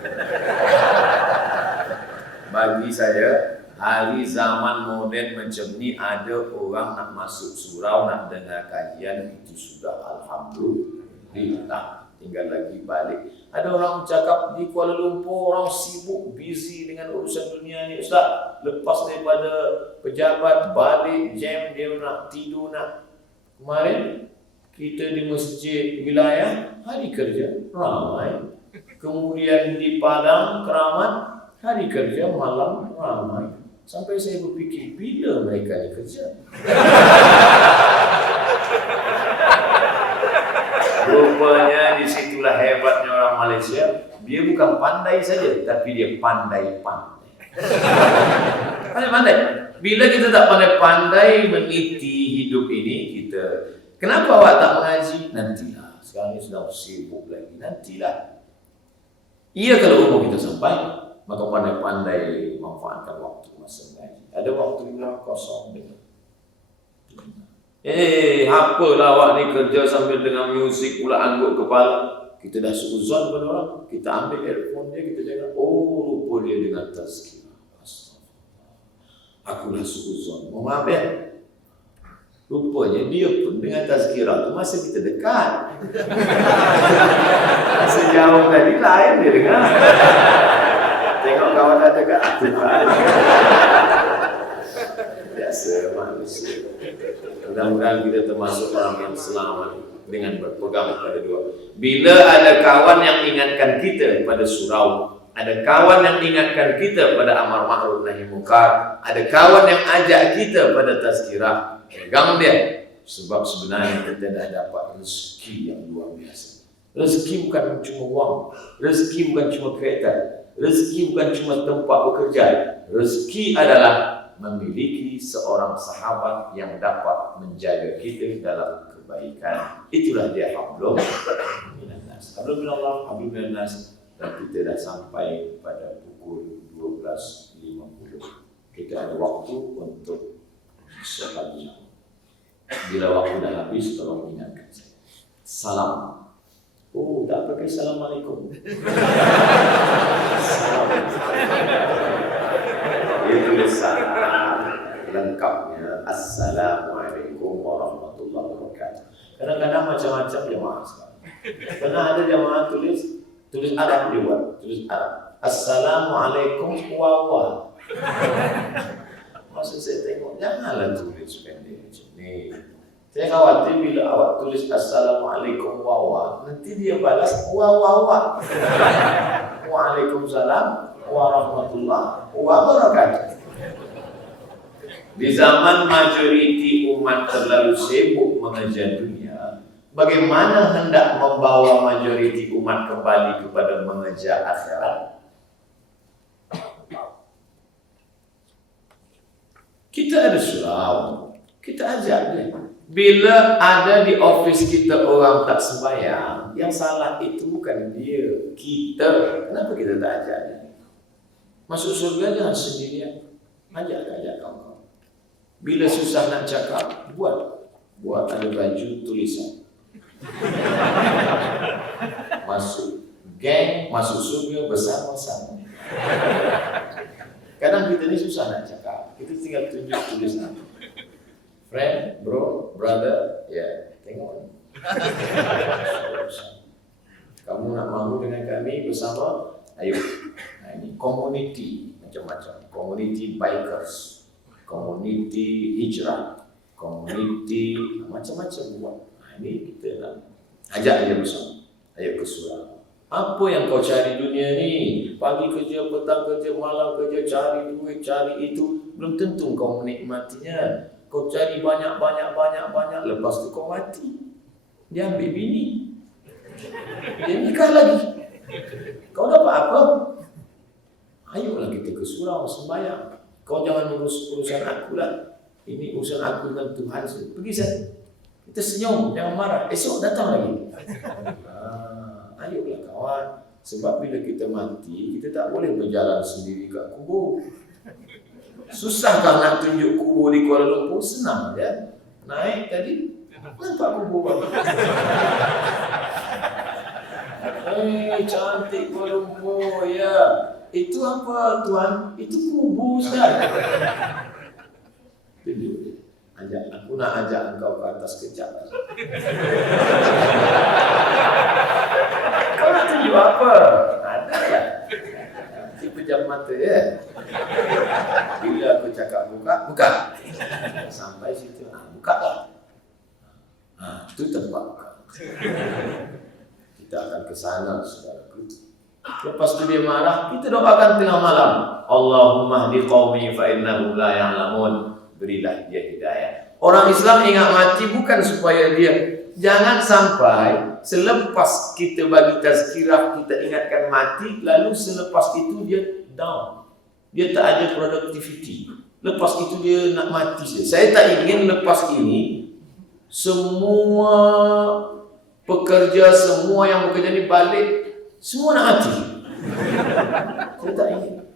Bagi saya, hari zaman moden macam ni ada orang nak masuk surau, nak dengar kajian, itu sudah alhamdulillah. Tinggal lagi balik. Ada orang cakap di Kuala Lumpur, orang sibuk, busy dengan urusan dunia ni, Ustaz. Lepas daripada pejabat, balik, jam, dia nak tidur, nak. Kemarin, kita di masjid wilayah, hari kerja, ramai. Kemudian di Padang, Keramat, hari kerja, malam, ramai. Sampai saya berfikir, bila mereka ni kerja? Rupanya disitulah hebatnya orang Malaysia. Dia bukan pandai saja, tapi dia pandai-pandai. Pandai-pandai. Bila kita tak pandai-pandai meniti hidup ini, kita, kenapa awak tak mengaji? Nantilah. Sekarang ini sedang sibuk lagi. Nantilah. Iya, kalau umur kita sampai, maka pandai-pandai manfaatkan waktu masa mengaji. Ada waktu yang kosong dengan. Apalah awak ni kerja sambil dengan musik pula angguk kepala. Kita dah suuzon pada orang. Kita ambil earphone dia, kita dengar. Oh, rupa dia dengan tazkirah. Astagfirullah. Akulah suuzon. Mau maaf ya? Rupanya dia pun dengan tazkirah tu masa kita dekat. Sejauh tadi lain dia dengar. Tengok kawan ada dekat Tuhan. Biasa manusia. Mudah-mudahan kita termasuk orang yang selamat dengan berpegang pada dua. Bila ada kawan yang ingatkan kita pada surau, ada kawan yang ingatkan kita pada amar ma'ruf nahi munkar, ada kawan yang ajak kita pada tazkirah, pegang dia. Sebab sebenarnya kita dah dapat rezeki yang luar biasa. Rezeki bukan cuma wang, rezeki bukan cuma kereta, rezeki bukan cuma tempat bekerja. Rezeki adalah memiliki seorang sahabat yang dapat menjaga kita dalam kebaikan. Itulah dia hablum minan nas. Hablum minallah, hablum minan nas. Dan kita dah sampai pada pukul 12.50. Kita ada waktu untuk sekali. Bila waktu dah habis, tolong ingatkan saya. Salam. Oh, tak pakai Assalamualaikum. Salam. Itu salam lengkapnya. Assalamualaikum warahmatullahi wabarakatuh. Kadang-kadang macam-macam jemaah sekarang. Pernah ada jemaah tulis Arab juga, tulis Arab. Assalamualaikum wawa. Maksud saya tengok, janganlah tulis pendek macam ni. Saya khawatir bila awak tulis Assalamualaikum wawa, nanti dia balas wawa. Waalaikumsalam warahmatullahi wabarakatuh. Di zaman majoriti umat terlalu sibuk mengejar dunia, bagaimana hendak membawa majoriti umat kembali kepada mengejar akhirat? Kita ada surau, kita ajak dia. Bila ada di office kita orang tak sembahyang, yang salah itu bukan dia, kita. Kenapa kita tak ajak dia? Masuk surga jangan sendirian. Ajak kawan-kawan. Bila susah nak cakap, buat ada baju tulisan. Masuk geng, masuk surga bersama-sama. Kadang kita ni susah nak cakap. Kita tinggal tunjuk tulisan. Friend, bro, brother, ya, tengok. Kamu nak mahu dengan kami bersama? Ayo. Nah, ini community macam-macam. Community bikers, community hijrah, community macam-macam buat. Nah, ini kita nak ajak dia bersama. Ayo ke surau. Apa yang kau cari dunia ni? Pagi kerja, petang kerja, malam kerja, cari duit, cari itu. Belum tentu kau menikmatinya. Kau cari banyak, lepas tu kau mati. Dia ambil bini. Dia nikah lagi. Kau dapat apa? Ayolah kita ke surau sembahyang. Kau jangan urus urusan aku lah. Ini urusan aku dengan Tuhan. Pergi sana. Kita senyum, jangan marah. Esok datang lagi. Ayolah kawan. Sebab bila kita mati, kita tak boleh berjalan sendiri kat kubur. Susahkah nak tunjuk kubur di Kuala Lumpur? Senang ya. Naik tadi, nampak kubur. Cantik Kuala Lumpur ya. Itu apa Tuan? Itu kubu Ustaz. Itu aku nak ajak engkau ke atas kejap. Kau nak tunjuk apa? Ada ya? Nanti pejam mata ya. Bila aku cakap buka. Sampai situ, buka lah. Itu tempat buka. Kita akan ke sana, saudaraku. Lepas itu dia marah, kita doakan tengah malam. Allahumma hdi qaumi fa innahum la ya'lamun. Berilah dia hidayah. Orang Islam ingat mati bukan supaya dia, jangan sampai selepas kita bagi tazkirah, kita ingatkan mati, lalu selepas itu dia down. Dia tak ada productivity. Lepas itu dia nak mati saja. Saya tak ingin lepas ini semua pekerja, semua yang bekerja ni balik, semua nak mati. Saya tak ingin.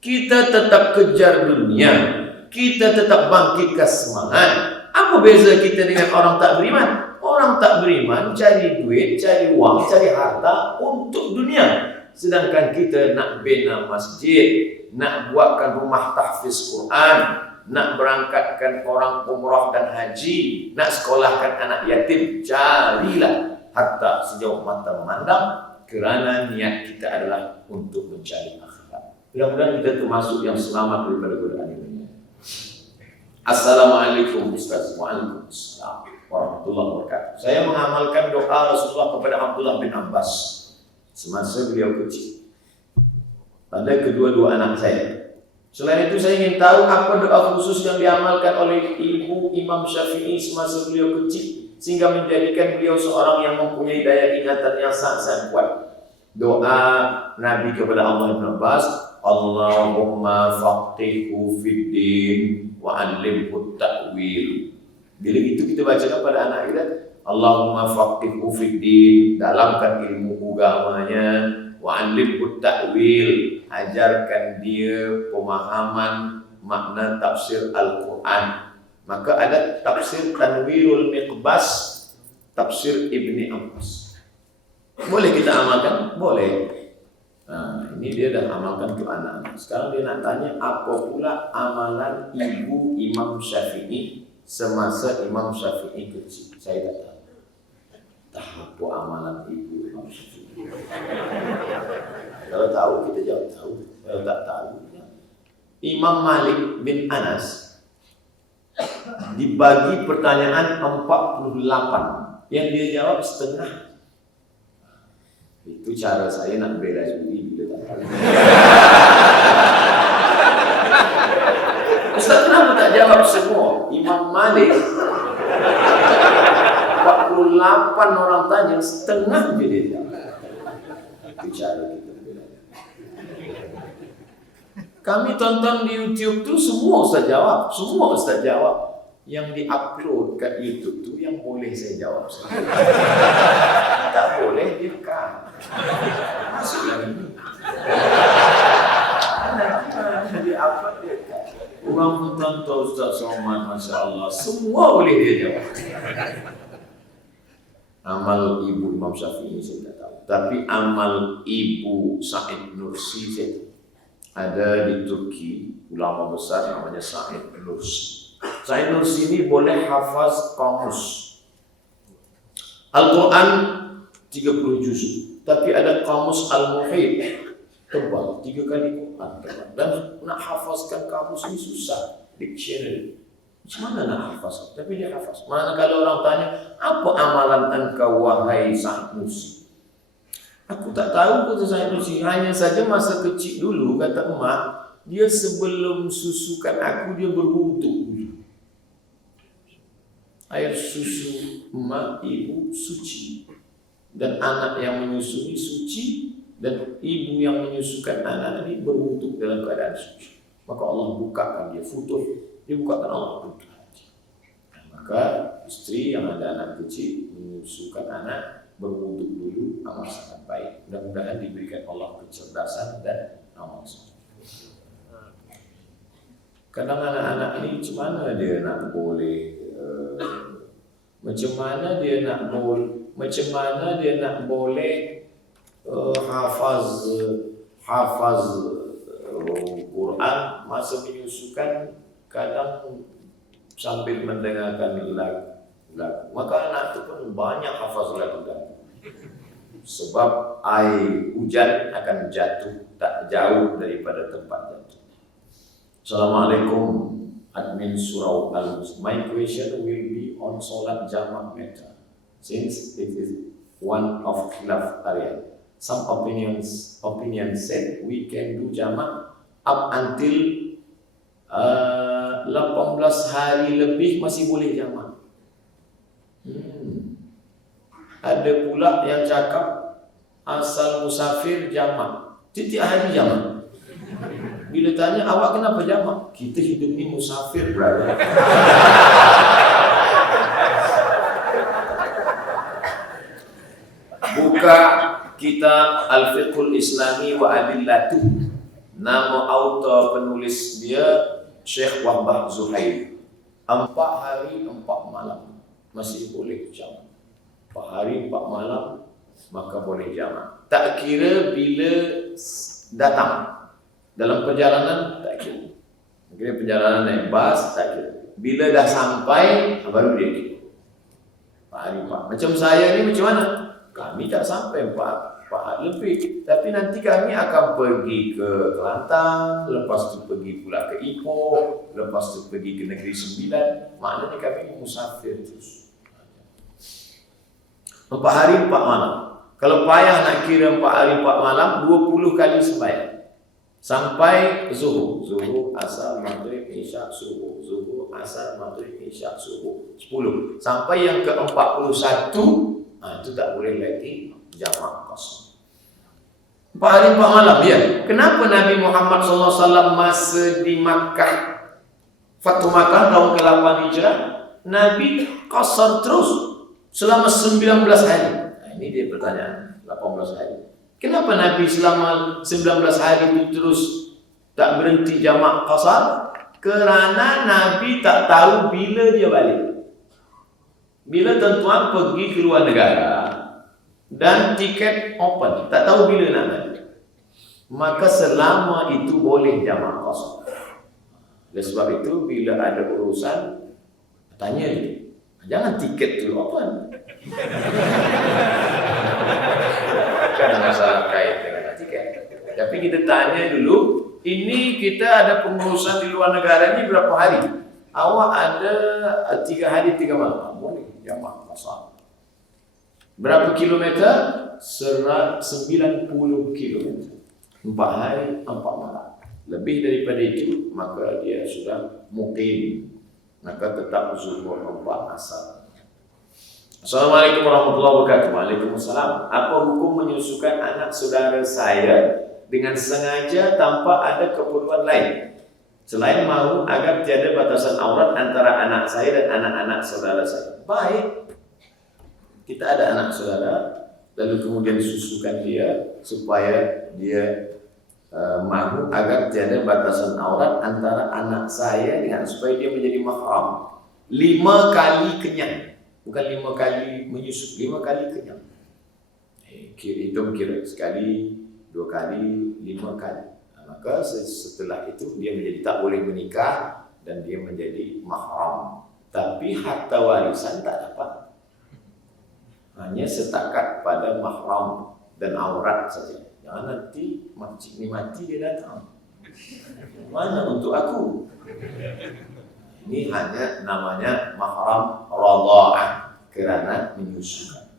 Kita tetap kejar dunia, kita tetap bangkitkan semangat. Apa beza kita dengan orang tak beriman? Orang tak beriman cari duit, cari wang, cari harta untuk dunia. Sedangkan kita nak bina masjid, nak buatkan rumah tahfiz Quran, nak berangkatkan orang umrah dan haji, nak sekolahkan anak yatim, carilah harta sejauh mata memandang, kerana niat kita adalah untuk mencari akhirat. Mudah-mudahan kita termasuk yang selamat daripada godaan ini. Assalamualaikum Ustaz. Waalaikumsalam warahmatullahi wabarakatuh. Saya mengamalkan doa Rasulullah kepada Abdullah bin Abbas semasa beliau kecil pada kedua-dua anak saya. Selain itu saya ingin tahu apa doa khusus yang diamalkan oleh ibu Imam Syafi'i semasa beliau kecil sehingga menjadikan beliau seorang yang mempunyai daya ingatan yang sangat kuat. Doa Nabi kepada Allah bin Abbas, Allahumma faqihhu fid din wa 'allimhu ta'wil. Bila itu kita bacakan pada anak kita, Allahumma faqihhu fid din, dalamkan ilmu agamanya, wa 'allimhu ta'wil, ajarkan dia pemahaman makna tafsir Al-Quran. Maka ada tafsir Tanwirul Miqbas, tafsir Ibni Abbas. Boleh kita amalkan? Boleh. Ini dia dah amalkan untuk anak-anak. Sekarang dia nak tanya apa pula amalan ibu Imam Syafi'i semasa Imam Syafi'i kecil. Saya tak tahu. Tak apa amalan ibu Imam Syafi'i. Kalau tahu kita jawab tahu. Kalau tak tahu ya. Imam Malik bin Anas dibagi pertanyaan 48 yang dia jawab setengah. Itu cara saya nak bela diri bila tak tahu. Ustaz, kenapa tak jawab semua? Imam Malik 48 orang tanya, setengah je dia jawab. Itu cara kita bela. Kami tonton di YouTube tu semua Ustaz jawab. Semua Ustaz jawab. Yang di-upload kat YouTube tu yang boleh saya jawab. Tak boleh dia kan. Masuk lagi. Nanti di-upload dia kan. Orang pun tonton Ustaz Somad, Masya Allah. Semua boleh dia jawab. Amal ibu Imam Syafi'i saya tak tahu. Tapi amal ibu Sa'id Nursi saya tahu. Ada di Turki, ulama besar namanya Sa'id Nursi. Sa'id Nursi ini boleh hafaz kamus Al-Quran 30 juz, tapi ada kamus Al-Muhit tebal 3 kali Quran tebal. Dan nak hafazkan kamus ini susah, dictionary. Macam mana nak hafaz? Tapi dia hafaz. Mana kalau orang tanya, apa amalan engkau wahai Sa'id Nursi? Aku tak tahu kata Sa'id Nursi. Hanya saja masa kecil dulu, kata emak, dia sebelum susukan aku, dia berwuduk dulu. Air susu emak ibu suci, dan anak yang menyusui suci, dan ibu yang menyusukan anak ini berwuduk dalam keadaan suci. Maka Allah bukakan dia futur, dia bukakan Allah buka. Maka istri yang ada anak kecil menyusukan anak berwuduk dulu, amal sangat baik. Mudah-mudahan diberikan Allah kecerdasan dan amal soleh. Kadang anak-anak ini macam mana dia nak boleh macam mana dia nak boleh hafaz hafaz Quran masa menyusukan kadang sambil mendengarkan lagu. Maka anak itu pun banyak hafaz lagu. Sebab air hujan akan jatuh tak jauh daripada tempat jatuh. Assalamualaikum admin surau Al-Mus. My question will be on solat jamak matter, since it is one of khilaf area. Some opinions said we can do jamak up until 18 hari lebih masih boleh jamak. Ada pula yang cakap asal musafir jamak, tiap hari jamak. Bila tanya awak kenapa jamak? Kita hidup ni musafir, brother. Buka kitab Al-Fiqhul Islami wa Adillatuh. Nama author penulis dia Syekh Wahbah Zuhair. 4 hari 4 malam masih boleh jamak. 4 hari 4 malam maka boleh jamak. Tak kira bila datang. Dalam perjalanan tak kira. Mungkin perjalanan naik bas tak kira. Bila dah sampai baru dia kira. 4 hari 4. Macam saya ni macam mana? Kami tak sampai 4 hari lebih. Tapi nanti kami akan pergi ke Kelantan, lepas tu pergi pula ke Ipoh, lepas tu pergi ke Negeri Sembilan. Maknanya kami musafir terus. 4 hari 4 malam. Kalau payah nak kira 4 hari 4 malam, 20 kali sembahyang. Sampai zuhur, asar, maghrib, isyak, subuh. Zuhur, asar, maghrib, isyak, subuh. 10. Sampai yang ke-41, itu tak boleh lagi jamak kosong. 4 hari 4 malam, ya. Kenapa Nabi Muhammad SAW masa di Makkah, Fathu Makkah tahun ke-8 Hijrah, Nabi qasar terus selama 19 hari. Ini dia pertanyaan, 18 hari. Kenapa Nabi selama 19 hari itu terus tak berhenti jamak qasar? Kerana Nabi tak tahu bila dia balik. Bila tuan-tuan pergi ke luar negara dan tiket open, tak tahu bila nak balik, maka selama itu boleh jamak qasar. Oleh sebab itu bila ada urusan, tanya dia, jangan tiket tu open. Bukan masalah kait dengan tiket. Tapi kita tanya dulu, ini kita ada pengurusan di luar negara ni berapa hari? Awak ada 3 hari 3 malam. Boleh jamak qasar. Berapa kilometer? 90 kilometer. 4 hari 4 malam. Lebih daripada itu maka dia sudah muqim. Maka tetap zuhur 4 asar. Assalamualaikum warahmatullahi wabarakatuh. Waalaikumsalam. Apa hukum menyusukan anak saudara saya dengan sengaja tanpa ada keperluan lain, selain mahu agar tiada batasan aurat antara anak saya dan anak-anak saudara saya? Baik. Kita ada anak saudara, lalu kemudian disusukan dia supaya dia mahu agar tiada batasan aurat antara anak saya dengan, supaya dia menjadi mahram. 5 kali kenyang. Bukan 5 kali menyusu, 5 kali kenyang. Hitung kira, sekali, 2 kali, 5 kali. Maka setelah itu dia menjadi tak boleh menikah dan dia menjadi mahram. Tapi harta warisan tak dapat. Hanya setakat pada mahram dan aurat saja. Jangan nanti makcik ni mati dia datang. Mana untuk aku? Ini hanya namanya mahram radha'ah, kerana menyusukan.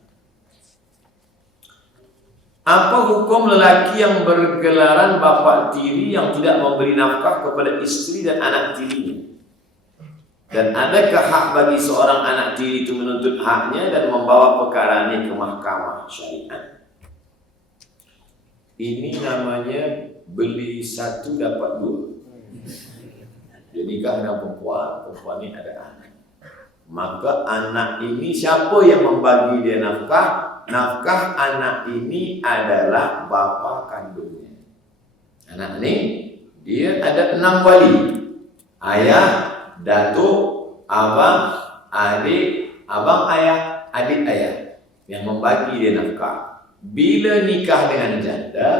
Apa hukum lelaki yang bergelaran bapa tiri yang tidak memberi nafkah kepada istri dan anak tirinya? Dan adakah hak bagi seorang anak tiri itu menuntut haknya dan membawa perkara ini ke mahkamah syariat? Ini namanya beli satu dapat 2. Jadi nikah dengan perempuan ini ada anak. Maka anak ini siapa yang membagi dia nafkah? Nafkah anak ini adalah bapa kandungnya. Anak ini dia ada 6 wali. Ayah, datuk, abang, adik, abang ayah, adik ayah yang membagi dia nafkah. Bila nikah dengan janda,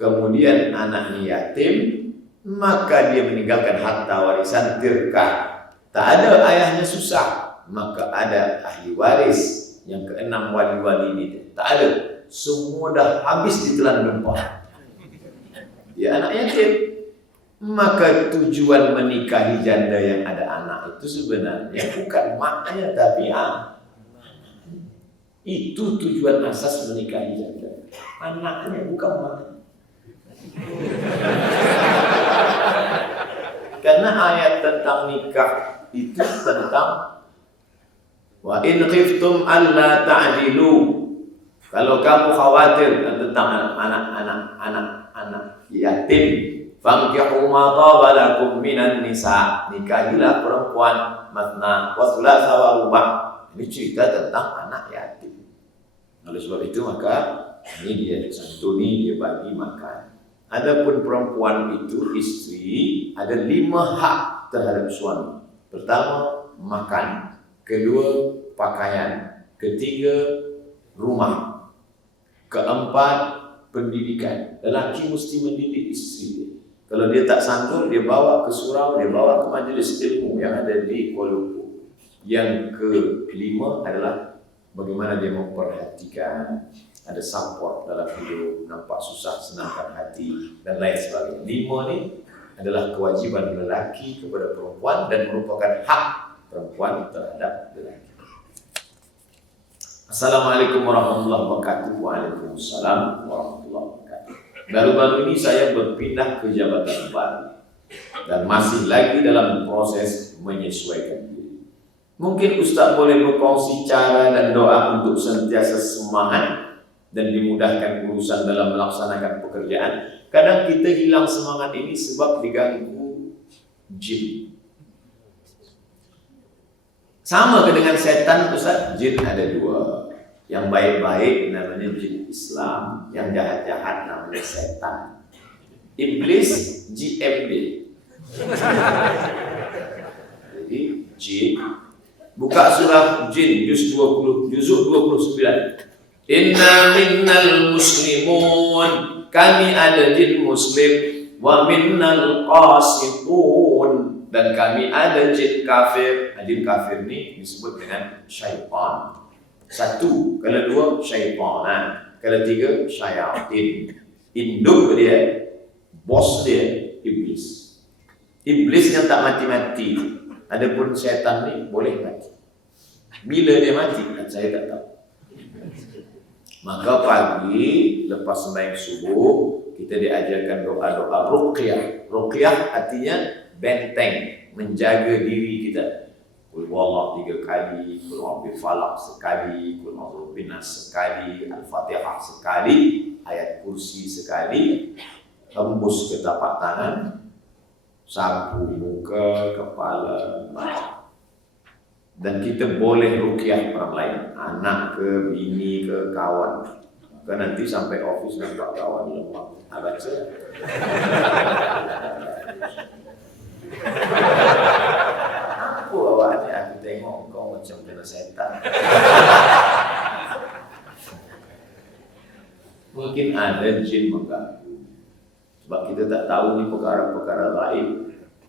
kemudian anaknya yatim, maka dia meninggalkan harta warisan tirkah. Tak ada ayahnya susah, maka ada ahli waris. Yang keenam wali-wali ini tak ada, semua dah habis ditelan gempa. Dia anak yatim. Maka tujuan menikahi janda yang ada anak itu sebenarnya bukan maknya tapi itu tujuan asas menikahi janda. Anaknya bukan maknya. Karena ayat tentang nikah itu tentang wa in khiftum alla ta'dilu. Kalau kamu khawatir tentang anak yatim, fankihu ma taba lakum minan nisa, nikahilah perempuan matna wa thulatha wa ruba'. Ini cerita tentang anak yatim. Oleh sebab itu maka ini dia santuni, dia bagi makan. Adapun perempuan itu istri ada 5 hak terhadap suami. Pertama, makan. Kedua, pakaian. Ketiga, rumah. Keempat, pendidikan. Lelaki mesti mendidik istri dia. Kalau dia tak sanggup, dia bawa ke surau, dia bawa ke majlis ilmu yang ada di Kuala Lumpur. Yang kelima adalah bagaimana dia memperhatikan, ada support dalam hidup, nampak susah senangkan hati dan lain sebagainya. 5 ni adalah kewajiban lelaki kepada perempuan dan merupakan hak perempuan terhadap lelaki. Assalamualaikum warahmatullahi wabarakatuh. Waalaikumsalam warahmatullahi wabarakatuh. Baru-baru ini saya berpindah ke jabatan baru dan masih lagi dalam proses menyesuaikan diri. Mungkin Ustaz boleh berkongsi cara dan doa untuk sentiasa semangat dan dimudahkan urusan dalam melaksanakan pekerjaan. Kadang kita hilang semangat ini sebab diganggu jin. Sama ke dengan setan, Ustaz? Jin ada 2. Yang baik-baik namanya jin Islam, yang jahat-jahat namanya setan. Iblis GMB. Jadi jin. Buka surah Jin juz 20, juzuk 29. Inna minnal muslimun, kami ada jin muslim, wa minnal qasitun, dan kami ada jin kafir. Jin kafir ni disebut dengan syaitan. 1, kalau 2 syaitanan, kalau 3 syayatin. Induk dia, bos dia iblis. Iblis yang tak mati-mati. Adapun syaitan ni boleh mati. Bila dia mati, saya tak tahu. Maka pagi lepas sembahyang subuh kita diajarkan doa-doa ruqyah. Ruqyah artinya benteng, menjaga diri kita. Qul huwallahu 3 kali, qul a'udzu falaq sekali, qul a'udzu binnas sekali, al-fatihah sekali, ayat kursi sekali, tembus ke tapak tangan, sapu muka, kepala, dan kita boleh ruqyah orang lain, anak ke, bini ke, kawan. Maka nanti sampai office nampak kawan lemah, baca. Apa awaknya aku tengok kau macam kena setan. Mungkin ada jin mengganggu. Sebab kita tak tahu ni perkara-perkara lain.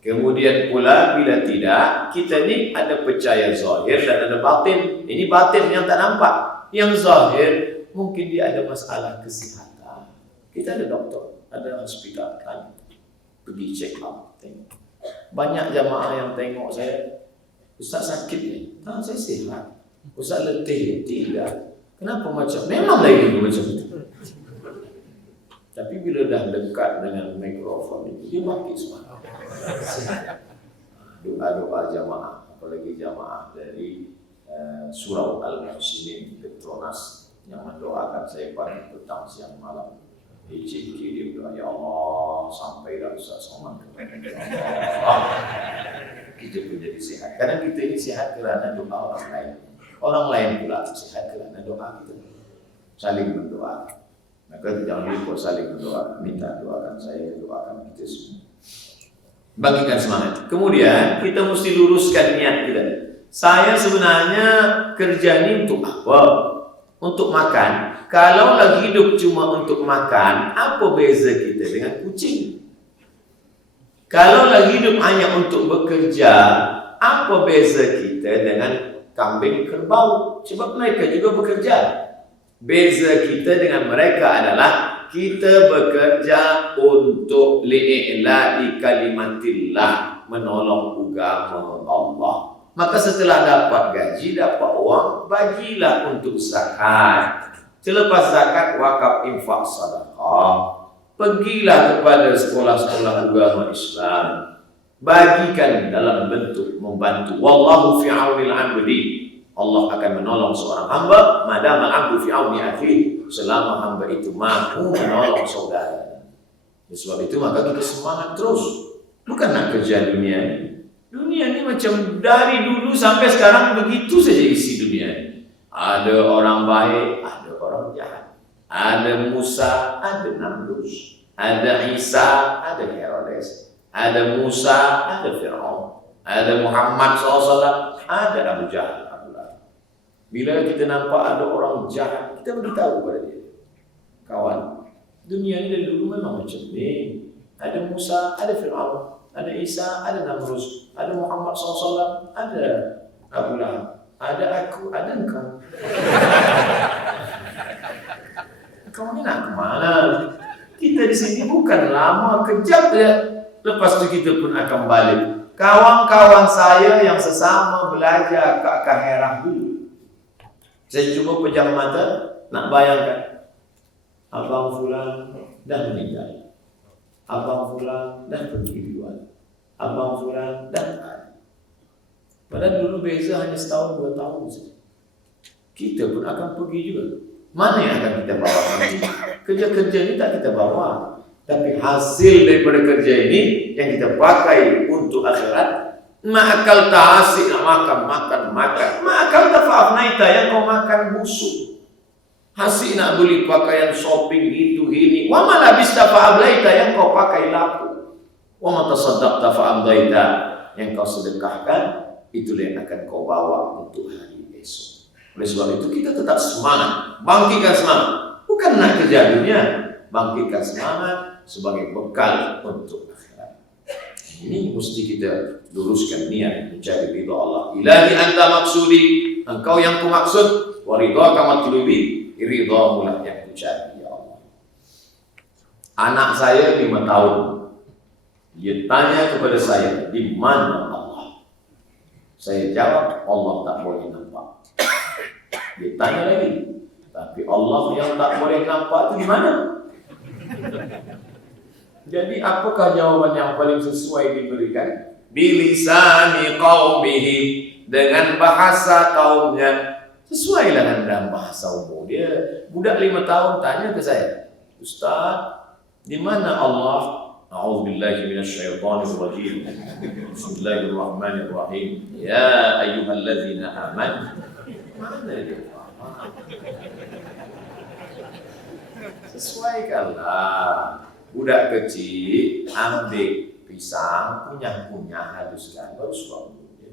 Kemudian pula bila tidak, kita ni ada percaya zahir dan ada batin. Ini batin yang tak nampak. Yang zahir mungkin dia ada masalah kesihatan. Kita ada doktor, ada hospital kan. Pergi check up, tengok. Banyak jamaah yang tengok saya, Ustaz sakit ni? Tak, saya sihat. Ustaz letih? Tidak. Kenapa macam? Memang lagi macam itu. Tapi bila dah dekat dengan mikrofon itu, dia makin semangat. Doa-doa jamaah, apalagi jamaah dari Surau Al-Muhsinin Petronas yang mendoakan saya pagi, petang, siang, malam. EJK dia berdoa, ya Allah, sampailah Ustaz Somad kepada Allah. Kita pun jadi sihat. Kadang kita ini sihat kerana doa orang lain. Orang lain pula sihat kerana doa kita. Saling berdoa. Maka jangan lupa saling berdoa. Minta doakan saya, doakan kita semua. Bagikan semangat. Kemudian kita mesti luruskan niat kita. Saya sebenarnya kerja ini untuk apa? untuk makan. Kalau lagi hidup cuma untuk makan, apa beza kita dengan kucing? Kalau lagi hidup hanya untuk bekerja, apa beza kita dengan kambing kerbau? Sebab mereka juga bekerja. Beza kita dengan mereka adalah kita bekerja untuk li'i'la'i kalimatillah, menolong agama Allah. Maka setelah dapat gaji, dapat uang, bagilah untuk zakat. Selepas zakat, wakaf, infak, sedekah. Pergilah kepada sekolah-sekolah agama Islam. Bagikan dalam bentuk membantu. Wallahu fi aunil 'abdi. Allah akan menolong seorang hamba madama al-'abdu fi auni akhihi, selama hamba itu mampu menolong saudara. Sebab itu maka kita semangat terus. Bukan nak kerja dunia ini. Dunia ini macam dari dulu sampai sekarang begitu saja isi dunia ini. Ada orang baik, ada orang jahat. Ada Musa, ada Namrus. Ada Isa, ada Herodes. Ada Musa, ada Fir'aun. Ada Muhammad SAW, ada Abu Jahal. Bila kita nampak ada orang jahat, kita beritahu kepada dia, kawan, dunia ini dari dulu memang macam ni. Ada Musa, ada Fir'aun. Ada Isa, ada Namrus, ada Muhammad SAW, ada Abu Lahab, ada aku, ada engkau. Kau ni nak ke mana? Kita di sini bukan lama, kejap ya. Lepas itu kita pun akan balik. Kawan-kawan saya yang sesama belajar ke Kaherah dulu, saya cuba pejam mata, nak bayangkan Abang Fulan dah meninggal, Abang Fulan dah pergi duluan, Abang Fulan dah ada. Padahal dulu beza hanya setahun 2 tahun saja. Kita pun akan pergi juga. Mana yang akan kita bawa nanti? Kerja-kerja ini tak kita bawa, tapi hasil daripada kerja ini yang kita pakai untuk akhirat. Ma'akal ta'asik, nak makan. Ma'akal ta'fa'afnaita, yang kau makan busuk. Hasik nak beli pakaian shopping itu ini. Wa malabista fa'ablaita, yang kau pakai lapu. Wa matasaddaqta fa'amdaita, yang kau sedekahkan, itulah yang akan kau bawa untuk hari esok. Oleh sebab itu kita tetap semangat, bangkitkan semangat. Bukan nak kerja dunia, bangkitkan semangat sebagai bekal untuk akhirat. Ini mesti kita luruskan niat mencari ridha Allah. Ilahi anta maksudi, engkau yang ku maksud, wa ridhaka matlubi, ridhamu lah yang ku cari ya Allah. Anak saya 5 tahun. Dia tanya kepada saya, di mana Allah? Saya jawab, Allah tak boleh nampak. Dia tanya lagi, tapi Allah yang tak boleh nampak itu di mana? Jadi apakah jawaban yang paling sesuai diberikan? Bilisani qaumihi, dengan bahasa kaumnya. Sesuailah dengan bahasa umur dia. Budak 5 tahun tanya ke saya, Ustaz, di mana Allah? A'udzubillahi minasyaitonirrajim. Bismillahirrahmanirrahim. Ya ayyuhalladzina amanu. Mana dia? Sesuaikanlah. Budak kecil ambil pisang, punya habiskan, baru suami dia.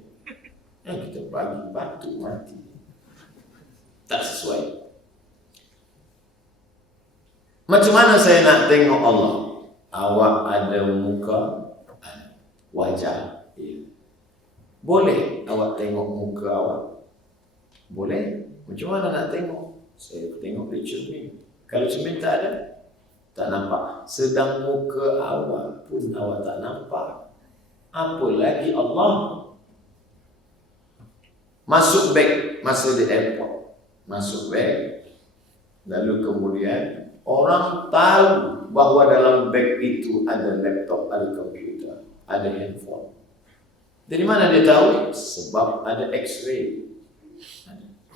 Yang kita bagi batu mati. Tak sesuai. Macam mana saya nak tengok Allah? Awak ada muka, wajah. Boleh awak tengok muka awak? Boleh. Macam mana nak tengok? Saya tengok di cermin. Kalau cermin tak ada, tak nampak. Sedang muka awak pun awak tak nampak, apa lagi Allah? Masuk beg masa di airport, masuk beg, lalu kemudian orang tahu bahawa dalam beg itu ada laptop, ada komputer, ada handphone. Dari mana dia tahu? Sebab ada X-ray.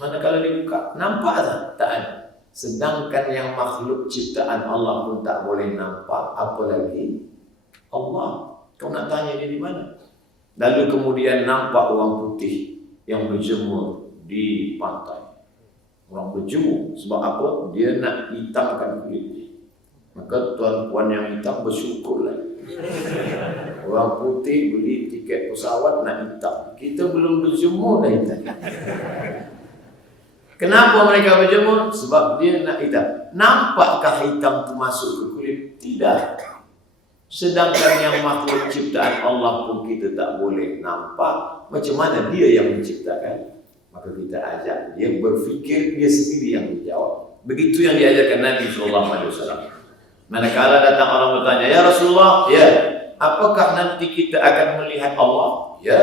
Manakala dibuka, nampak tak? Tak ada. Sedangkan yang makhluk ciptaan Allah pun tak boleh nampak, apalagi Allah. Kau nak tanya dia di mana? Lalu kemudian nampak orang putih yang berjemur di pantai. Orang berjemur, sebab apa? Dia nak hitamkan kulit dia. Maka tuan-puan yang hitam bersyukurlah. Orang putih beli tiket pesawat nak hitam. Kita belum berjemur dah hitam. Kenapa mereka berjemur? Sebab dia nak hitam. Nampakkah hitam itu masuk ke kulit? Tidak. Sedangkan yang makhluk ciptaan Allah pun kita tak boleh nampak. Macam mana dia yang menciptakan? Maka kita ajak dia berfikir, dia sendiri yang menjawab. Begitu yang diajarkan Nabi SAW. Manakala datang orang bertanya, ya Rasulullah, ya, apakah nanti kita akan melihat Allah? Ya,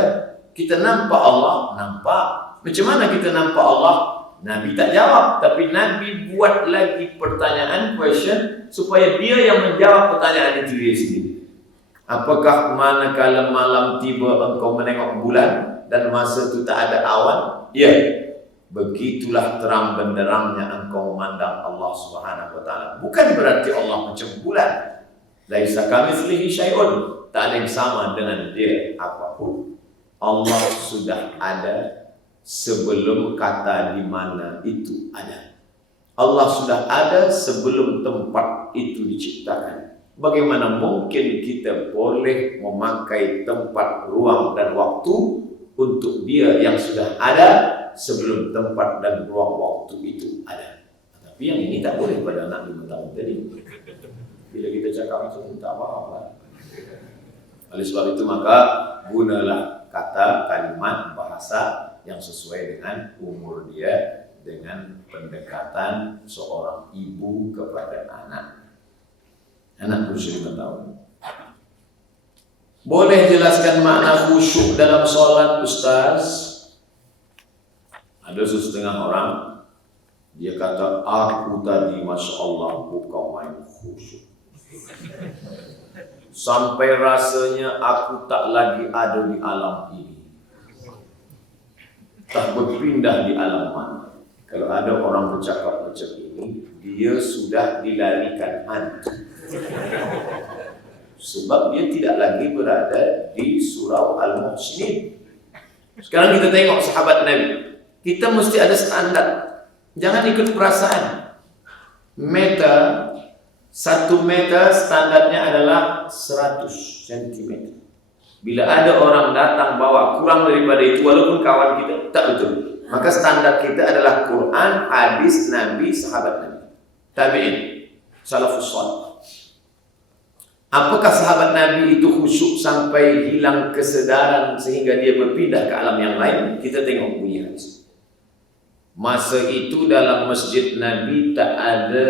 kita nampak Allah, nampak. Macam mana kita nampak Allah? Nabi tak jawab, tapi Nabi buat lagi pertanyaan, question, supaya dia yang menjawab pertanyaan itu dia sendiri. Apakah manakala malam tiba engkau menengok bulan dan masa itu tak ada awan? Ya, begitulah terang benderangnya engkau memandang Allah Subhanahu wa taala. Bukan berarti Allah macam bulan. Laisa kamitslihi syai'un. Tak ada yang sama dengan dia apapun. Allah sudah ada sebelum kata di mana itu ada. Allah sudah ada sebelum tempat itu diciptakan. Bagaimana mungkin kita boleh memakai tempat, ruang dan waktu untuk dia yang sudah ada sebelum tempat dan ruang waktu itu ada. Tapi yang ini tak boleh pada anak 5 tahun tadi. Bila kita cakap itu tak apa-apa. Oleh sebab itu maka gunalah kata, kalimat, bahasa yang sesuai dengan umur dia, dengan pendekatan seorang ibu kepada anak. Anak berusia 5 tahun. Boleh jelaskan makna khusyuk dalam solat, Ustaz? Ada setengah orang, dia kata, aku tadi Masya Allah bukan main khusyuk. Sampai rasanya aku tak lagi ada di alam ini. Tak berpindah di alam mana. Kalau ada orang bercakap macam ini, dia sudah dilarikan hantu. Sebab dia tidak lagi berada di surau Al-Muhsinin. Sekarang kita tengok sahabat Nabi. Kita mesti ada standar. Jangan ikut perasaan. Meter, 1 meter standarnya adalah 100 cm. Bila ada orang datang bawa kurang daripada itu, walaupun kawan kita, tak betul. Maka standar kita adalah Quran, hadis, Nabi, sahabat Nabi, tabi'in, salafus salih. Apakah sahabat Nabi itu khusyuk sampai hilang kesedaran sehingga dia berpindah ke alam yang lain? Kita tengok bunyi hadis. Masa itu dalam masjid Nabi tak ada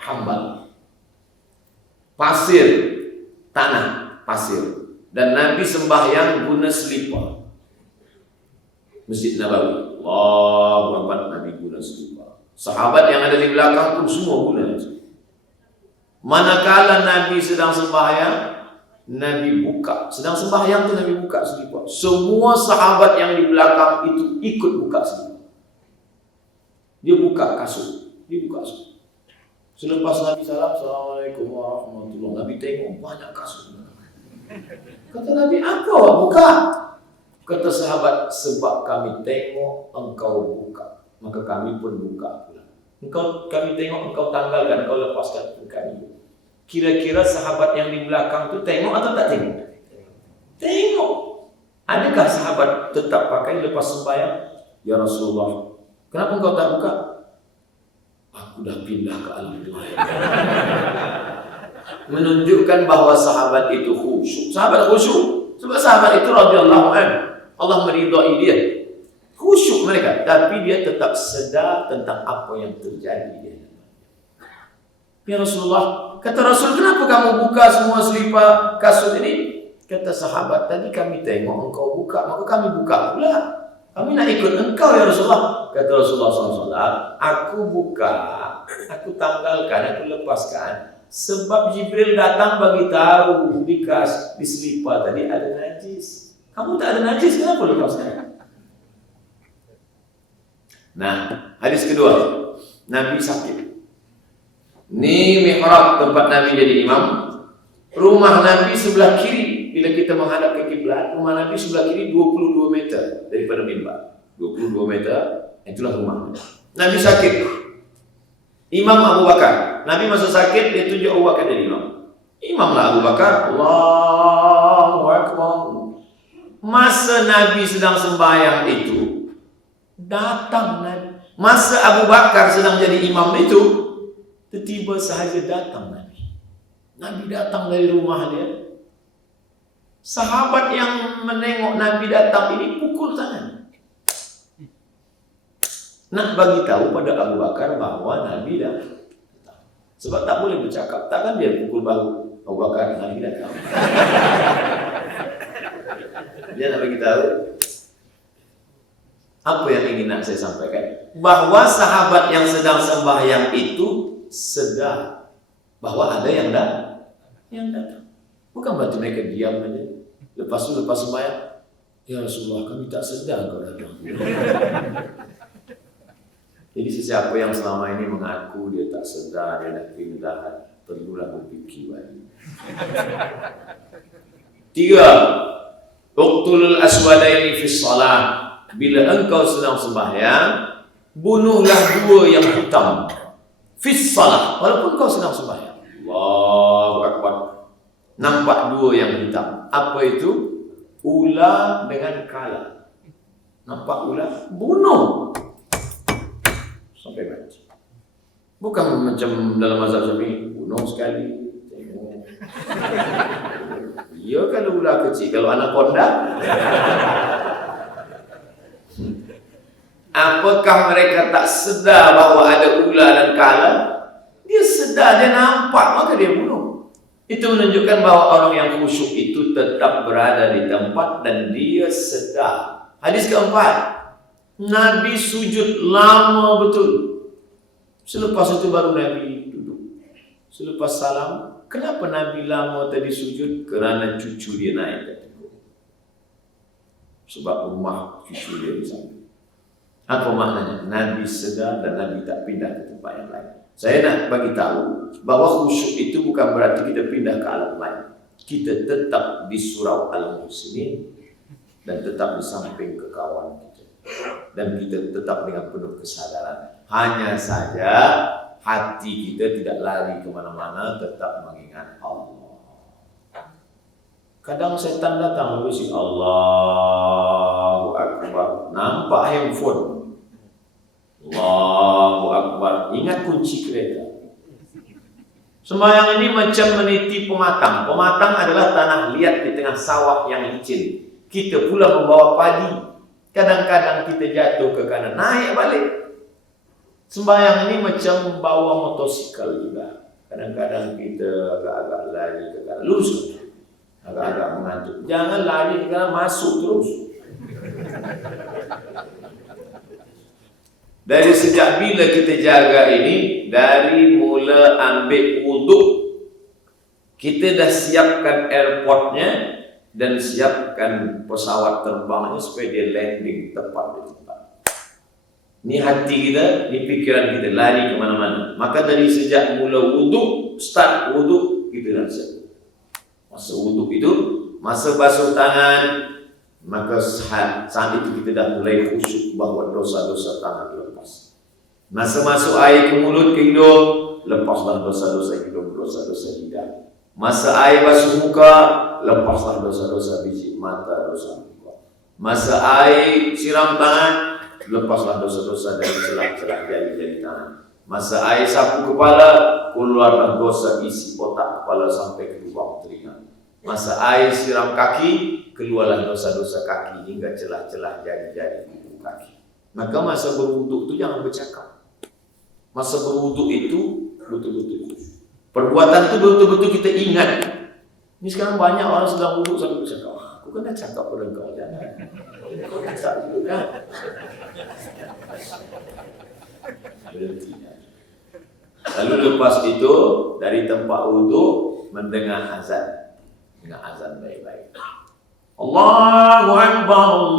hambal, pasir, tanah, pasir. Dan Nabi sembahyang guna selipar. Masjid Nabawi, Allahu Akbar, Nabi guna selipar. Sahabat yang ada di belakang pun semua guna. Manakala Nabi sedang sembahyang, Nabi buka. Sedang sembahyang tu Nabi buka selipar. Semua sahabat yang di belakang itu ikut buka selipar. Dia buka kasut. Dia buka kasut. Selepas Nabi salam, Assalamualaikum warahmatullahi wabarakatuh. Nabi tengok banyak kasut. Kata Nabi, apa buka? Kata sahabat, sebab kami tengok engkau buka, maka kami pun buka pula. Kami tengok engkau tanggalkan, engkau lepaskan pun kami. Kira-kira sahabat yang di belakang tu tengok atau tak tengok? Tengok. Adakah sahabat tetap pakai lepas sembahyang? Ya Rasulullah, kenapa engkau tak buka? Aku dah pindah ke alam lain. Menunjukkan bahawa sahabat itu khusyuk. Sahabat khusyuk. Sebab sahabat itu radhiyallahu anhu, Allah meridai dia. Khusyuk mereka, tapi dia tetap sedar tentang apa yang terjadi. Ya Rasulullah, kata Rasul, kenapa kamu buka semua selipar kasut ini? Kata sahabat, tadi kami tengok engkau buka, maka kami buka pula. Kami nak ikut engkau ya Rasulullah. Kata Rasulullah SAW, aku buka, aku tanggalkan, aku lepaskan, sebab Jibril datang bagi tahu di selipar tadi ada najis. Kamu tak ada najis, kenapa lepaskan? Nah, hadis kedua, Nabi sakit. Ini mihrab tempat Nabi jadi imam. Rumah Nabi sebelah kiri. Bila kita menghadap ke kiblat, rumah Nabi sebelah kiri 22 meter daripada mimbar. 22 meter, itulah rumah Nabi sakit. Imam Abu Bakar. Nabi masa sakit, dia tunjuk Abu Bakar jadi imam. Imamlah Abu Bakar. Allahu Akbar. Masa Nabi sedang sembahyang itu, datang Nabi. Masa Abu Bakar sedang jadi imam itu, tiba-tiba sahaja datang Nabi. Nabi datang dari rumah dia. Sahabat yang menengok Nabi datang ini pukul tangan. Nak bagi tahu pada Abu Bakar bahwa Nabi datang. Sebab tak boleh bercakap. Takkan dia pukul bahu Abu Bakar Nabi datang. Dia nak bagi tahu. Apa yang ingin nak saya sampaikan? Bahwa sahabat yang sedang sembahyang itu sedar bahwa ada yang datang. Bukan berarti mereka diam saja. Lepas sembahyang, ya Rasulullah, kami tak sedar kau datang. Jadi sesiapa yang selama ini mengaku dia tak sedar, dia nak pindah, perlulah berfikir balik. 3. Uqtulul aswadaini fi shalah. Bila engkau sedang sembahyang, bunuhlah dua yang hitam. Fi shalah, walaupun kau sedang sembahyang. Allahu Akbar. Nampak dua yang hitam. Apa itu? Ular dengan kala. Nampak ular, bunuh sampai mati. Bukan macam dalam mazhab Syafi'i, bunuh sekali. Ya kalau ular kecil, kalau anaconda. Apakah mereka tak sedar bahawa ada ular dan kala? Dia sedar, dia nampak, maka dia bunuh. Itu menunjukkan bahawa orang yang khusyuk itu tetap berada di tempat dan dia sedar. Hadis keempat, Nabi sujud lama betul. Selepas itu baru Nabi duduk. Selepas salam, kenapa Nabi lama tadi sujud? Kerana cucu dia naik. Sebab rumah cucu dia di sana. Apa maknanya? Nabi sedar dan Nabi tak pindah ke tempat yang lain. Saya nak bagi tahu bahawa khusyuk itu bukan berarti kita pindah ke alam lain. Kita tetap di surau al-muslimin dan tetap di samping kekawan kita. Dan kita tetap dengan penuh kesadaran. Hanya saja hati kita tidak lari ke mana-mana, tetap mengingat Allah. Kadang setan datang berbisik, Allahu Akbar. Nampak handphone. Allahu Akbar. Ingat kunci kereta. Sembahyang ini macam meniti pematang. Pematang adalah tanah liat di tengah sawah yang licin. Kita pula membawa padi. Kadang-kadang kita jatuh ke kanan, naik balik. Sembahyang ini macam membawa motosikal juga. Kadang-kadang kita agak-agak lari ke kanan, lurus. Agak-agak mengantuk. Jangan lari ke kanan, masuk terus. Dari sejak bila kita jaga ini, dari mula ambil wuduk, kita dah siapkan airportnya dan siapkan pesawat terbangnya supaya dia landing tepat di tempat. Ini hati kita, ini pikiran kita, lari ke mana-mana. Maka dari sejak mula wuduk, start wuduk, kita dah siap. Masa wuduk itu, masa basuh tangan, maka saat itu kita dah mulai khusyuk bahawa dosa-dosa tangan lepas. Masa masuk air ke mulut, ke hidung, lepaslah dosa-dosa hidung, dosa-dosa lidah. Masa air basuh muka, lepaslah dosa-dosa biji mata, dosa muka. Masa air siram tangan, lepaslah dosa-dosa dari celah-celah jari-jari tangan. Masa air sapu kepala, keluarlah dosa isi otak kepala sampai ke lubang telinga. Masa air siram kaki, keluarlah dosa-dosa kaki hingga celah-celah jari-jari ibu kaki. Maka masa berwuduk itu jangan bercakap. Masa berwuduk itu betul-betul perbuatan itu betul-betul kita ingat. Ini sekarang banyak orang sedang wuduk sambil bercakap. Aku kan dah cakap pada kau, jangan. Kau tak dulu kan? Lalu lepas itu dari tempat wuduk mendengar azan. Dengan azan baik-baik. Allahu Akbar, Allahu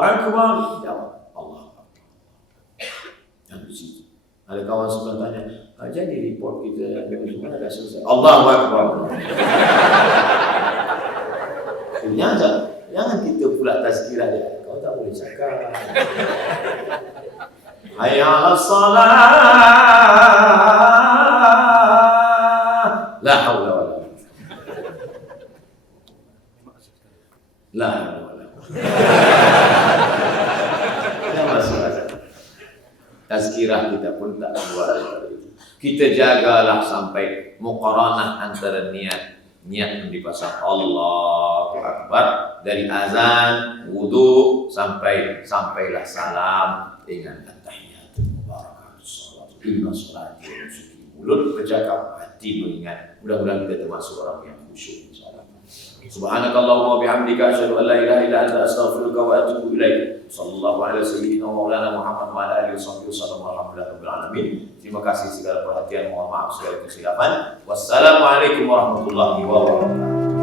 Akbar. Jawab, Allahu Akbar. Yang di situ. Ada kawan sebelah tanya, jadi report kita yang mana dah selesai? Allahu Akbar. Jangan kita pula tazkirah dia. Kau tak boleh cakap. Hayya 'alas salat. La haula wala quwwata. La haula wala quwwata. tazkirah kita pun tak keluar daripada itu. Kita jagalah sampai muqaranah antara niat yang dipasang Allahu Akbar dari azan, wudu sampailah salam dengan at-tahiyyatu mubarakatuh salatu inna salati wa nusuki. Mulut bercakap, hati mengingat. Mudah-mudahan kita termasuk orang yang khusyuk insyaallah. Subhanakallahumma wa bihamdika asyhadu an la ilaha illa anta astaghfiruka wa atubu ilaik. Sallallahu alaihi wasallam maulana Muhammad wa ala alihi wasallam walhamdulillahirabbil alamin. Terima kasih segala perhatian, mohon maaf segala kesilapan. Wassalamualaikum warahmatullahi wabarakatuh.